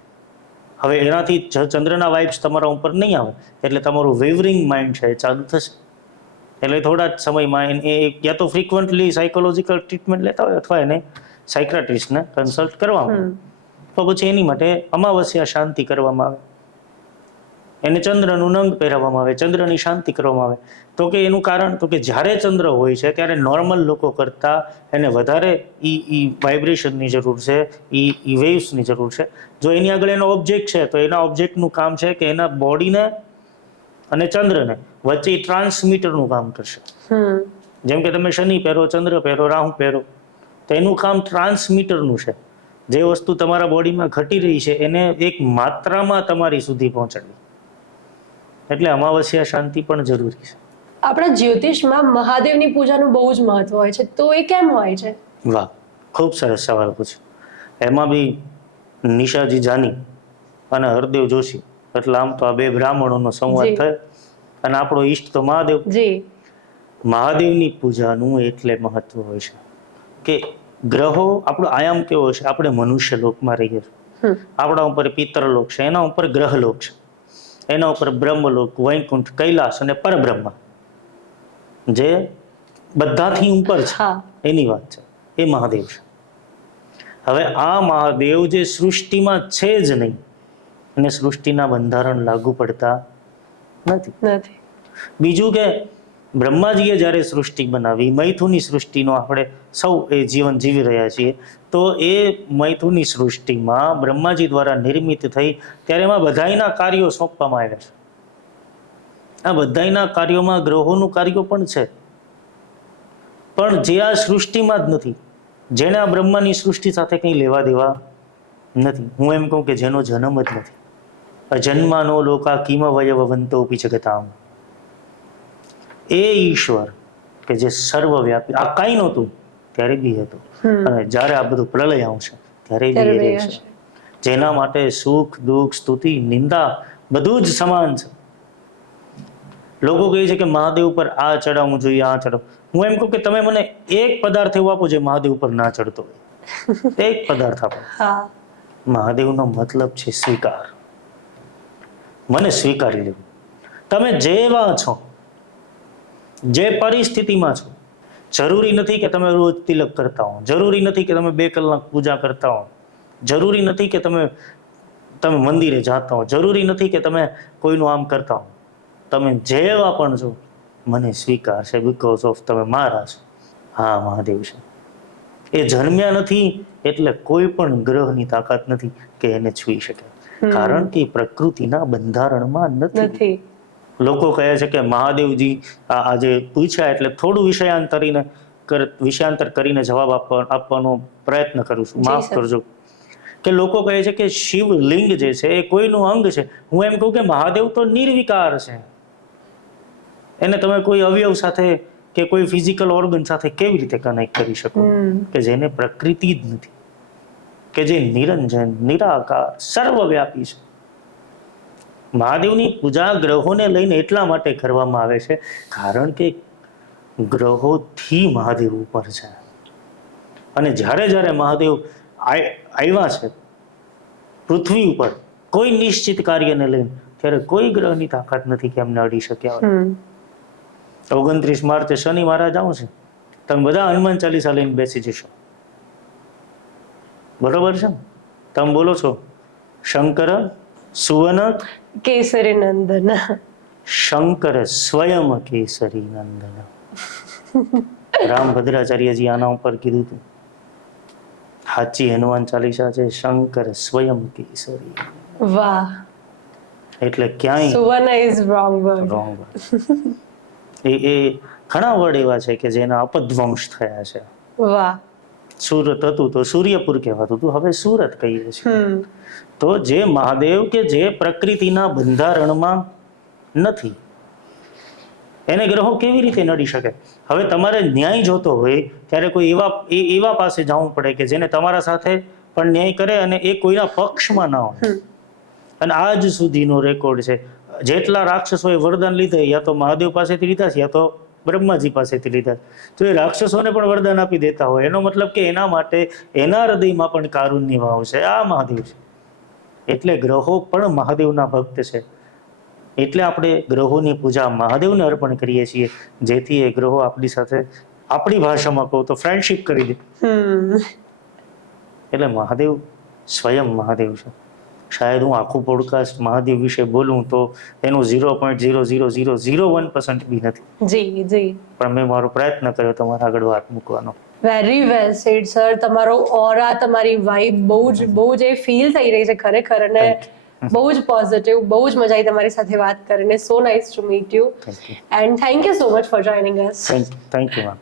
હવે એનાથી ચંદ્રના વાઇબ્સ તમારા ઉપર નહીં આવે એટલે તમારું વેવરિંગ માઇન્ડ છે એ ચાલુ થશે. એટલે થોડા જ સમયમાં એ યા તો ફ્રિકવન્ટલી સાયકોલોજીકલ ટ્રીટમેન્ટ લેતા હોય અથવા એને સાયક્રાટિસ્ટને કન્સલ્ટ કરવામાં આવે, તો પછી એની માટે અમાવસ્યા શાંતિ કરવામાં આવે. એને ચંદ્રનું નંગ પહેરાવવામાં આવે, ચંદ્રની શાંતિ કરવામાં આવે. તો કે એનું કારણ તો કે જ્યારે ચંદ્ર હોય છે ત્યારે નોર્મલ લોકો કરતા એને વધારે ઈ વાઇબ્રેશનની જરૂર છે, ઈ વેવ્સની જરૂર છે. જો એની આગળ એનો ઓબ્જેક્ટ છે તો એના ઓબ્જેક્ટનું કામ છે કે એના બોડીને અને ચંદ્રને વચ્ચે ટ્રાન્સમીટરનું કામ કરશે. જેમ કે તમે શનિ પહેરો, ચંદ્ર પહેરો, રાહુ પહેરો, તો એનું કામ ટ્રાન્સમીટરનું છે. જે વસ્તુ તમારા બોડીમાં ઘટી રહી છે એને એક માત્રામાં તમારી સુધી પહોંચાડવી. એટલે અમાવસ્યા શાંતિ પણ જરૂરી છે. આપણા જ્યોતિષમાં મહાદેવની પૂજાનું બહુ જ મહત્વ હોય છે, તો એ કેમ હોય છે? વાહ, ખૂબ સરસ સવાલ પૂછ્યો. એમાં બી નિશાજી જાની અને હરદેવ જોશી, એટલે આમ તો આ બે બ્રાહ્મણોનો સંવાદ જી. થાય. અને આપણો ઈષ્ટ તો મહાદેવ. જી. મહાદેવની પૂજાનું એટલે મહત્વ હોય છે કે ગ્રહો, આપણો આયામ કેવો છે, આપણે મનુષ્ય લોકમાં રહીએ છીએ. આપણા ઉપર પિતરલોક છે, એના ઉપર ગ્રહલોક છે, એના ઉપર બ્રહ્મલોક, વૈકુંઠ, કૈલાસ અને પરબ્રહ્મ, જે બધાથી ઉપર છે. હા. એની વાત છે, એ મહાદેવ છે. હવે આ મહાદેવ જે સૃષ્ટિમાં છે જ નહીં, અને સૃષ્ટિના બંધારણ લાગુ પડતા નથી. બીજું કે બ્રહ્માજીએ જ્યારે સૃષ્ટિ બનાવી, મૈથુની સૃષ્ટિનો આપણે સૌ એ જીવન જીવી રહ્યા છીએ, તો એ મૈથુની સૃષ્ટિમાં બ્રહ્માજી દ્વારા નિર્મિત થઈ ત્યારે એમાં બધાયના કાર્યો સોંપવામાં આવ્યા છે. આ બધાયના કાર્યોમાં ગ્રહોનું કાર્ય પણ છે, પણ જે આ સૃષ્ટિમાં જ નથી, જેને આ બ્રહ્માની સૃષ્ટિ સાથે કંઈ લેવા દેવા નથી. હું એમ કહું કે જેનો જન્મ જ નથી. અજન્માનો લોકા કિમ વયવવંતોપી જગતામ. એ ઈશ્વર કે જે સર્વવ્યાપી, આ કાંઈ નહોતું ત્યારે બી હતું, અને જ્યારે આ બધું પ્રલય આવશે ત્યારે બી એ રહેશે. જેના માટે સુખ, દુઃખ, સ્તુતિ, નિંદા બધું જ સમાન છે. લોકો કહે છે કે મહાદેવ પર આ ચડાવવું જોઈએ, આ ચડાવવું. હું એમ કહું કે તમે મને એક પદાર્થ એવો આપો જે મહાદેવ ઉપર ના ચડતો હોય. એક પદાર્થ આપો. મહાદેવનો મતલબ છે સ્વીકાર. મને સ્વીકારી લેવું. તમે જેવા છો, જે પરિસ્થિતિમાં છો, જરૂરી નથી કે તમે રોજ તિલક કરતા હો, જરૂરી નથી કે તમે 2 કલાક પૂજા કરતા હો, જરૂરી નથી કે તમે મંદિરે જાતા હો, જરૂરી નથી કે તમે કોઈનું આમ કરતા હો. તમે જેવા પણ છો, મને સ્વીકાર છે, બીકોઝ ઓફ તમે મારા છો. હા, મહાદેવ છે. એ જન્મ્યા નથી એટલે કોઈ પણ ગ્રહની તાકાત નથી કે એને છૂઈ શકે, કારણ કે પ્રકૃતિના બંધારણમાં નથી. લોકો કહે છે કે મહાદેવજી આજે પૂછ્યા એટલે થોડું વિષયાંતર કરીને જવાબ આપવાનો પ્રયત્ન કરું છું, માફ કરજો. કે લોકો કહે છે કે શિવલિંગ જે છે એ કોઈનું અંગ છે. હું એમ કહું કે મહાદેવ તો નિર્વિકાર છે. એને તમે કોઈ અવયવ સાથે કે કોઈ ફિઝિકલ ઓર્ગન સાથે કેવી રીતે કનેક્ટ કરી શકો કે જેને પ્રકૃતિ જ નથી, કે જે નિરંજન, નિરાકાર, સર્વવ્યાપી છે. મહાદેવની પૂજા ગ્રહોને લઈને એટલા માટે કરવામાં આવે છે કારણ કે ગ્રહોથી મહાદેવ ઉપર છે. અને જ્યારે જ્યારે મહાદેવ આવ્યા છે પૃથ્વી ઉપર કોઈ નિશ્ચિત કાર્યને લઈને, ત્યારે કોઈ ગ્રહની તાકાત નથી કે એમને અડી શક્યા હોય. 29 માર્ચે શનિ મહારાજ આવશે, તમે બધા હનુમાન ચાલીસા લઈને બેસી જશો, બરોબર છે? તમે બોલો છો શંકર સુવન કેસરી નંદન, શંકર સ્વયં કેસરી નંદન. રામ ભદ્રાચાર્યજી આના ઉપર કીધું હતું. સાચી હનુમાન ચાલીસા છે શંકર સ્વયં કેસરી. વાહ. એટલે ક્યાંય સુવર્ણ ઇઝ રોંગ વર્ડ. એ ઘણા વર્ડ એવા છે કે જેના અપધ્વંશ થયા છે. વાહ. સુરત હતું તો સૂર્યપુર કહેવાતું હતું, હવે સુરત કહીએ છીએ. તો જે મહાદેવ કે જે પ્રકૃતિના બંધારણમાં નથી, એને ગ્રહો કેવી રીતે નડી શકે? હવે તમારે ન્યાય જોતો હોય ત્યારે કોઈ એવા પાસે જવું પડે કે જેને તમારા સાથે પણ ન્યાય કરે અને એ કોઈના પક્ષમાં ના હોય. અને આજ સુધીનો રેકોર્ડ છે, જેટલા રાક્ષસોએ વરદાન લીધા યા તો મહાદેવ પાસેથી લીધા છે યા તો બ્રહ્માજી પાસેથી લીધા. તો એ રાક્ષસોને પણ વરદાન આપી દેતા હોય, એનો મતલબ કે એના માટે એના હૃદયમાં પણ કારુણ્ય ભાવ છે. આ મહાદેવ છે. એટલે ગ્રહો પણ મહાદેવના ભક્ત છે. એટલે આપણે ગ્રહોની પૂજા મહાદેવને અર્પણ કરીએ છીએ, જેથી એ ગ્રહો આપણી સાથે, આપણી ભાષામાં કહું તો ફ્રેન્ડશિપ કરી દે. એટલે મહાદેવ સ્વયં મહાદેવ છે. શાયદ હું આખું પોડકાસ્ટ મહાદેવ વિશે બોલું તો એનું 0.00001% બી નથી, જી જી, પણ મેં મારો પ્રયત્ન કર્યો તમારા આગળ વાત મૂકવાનો. Very well said sir. તમારો ઓરા, તમારી વાઇબ બહુ જ એ ફીલ થઈ રહી છે ખરેખર, અને બહુ જ પોઝિટિવ, બહુ જ મજા આવી તમારી સાથે વાત કરીને. સો nice to meet you thank you. And thank you so much for joining us. Thank you ma'am.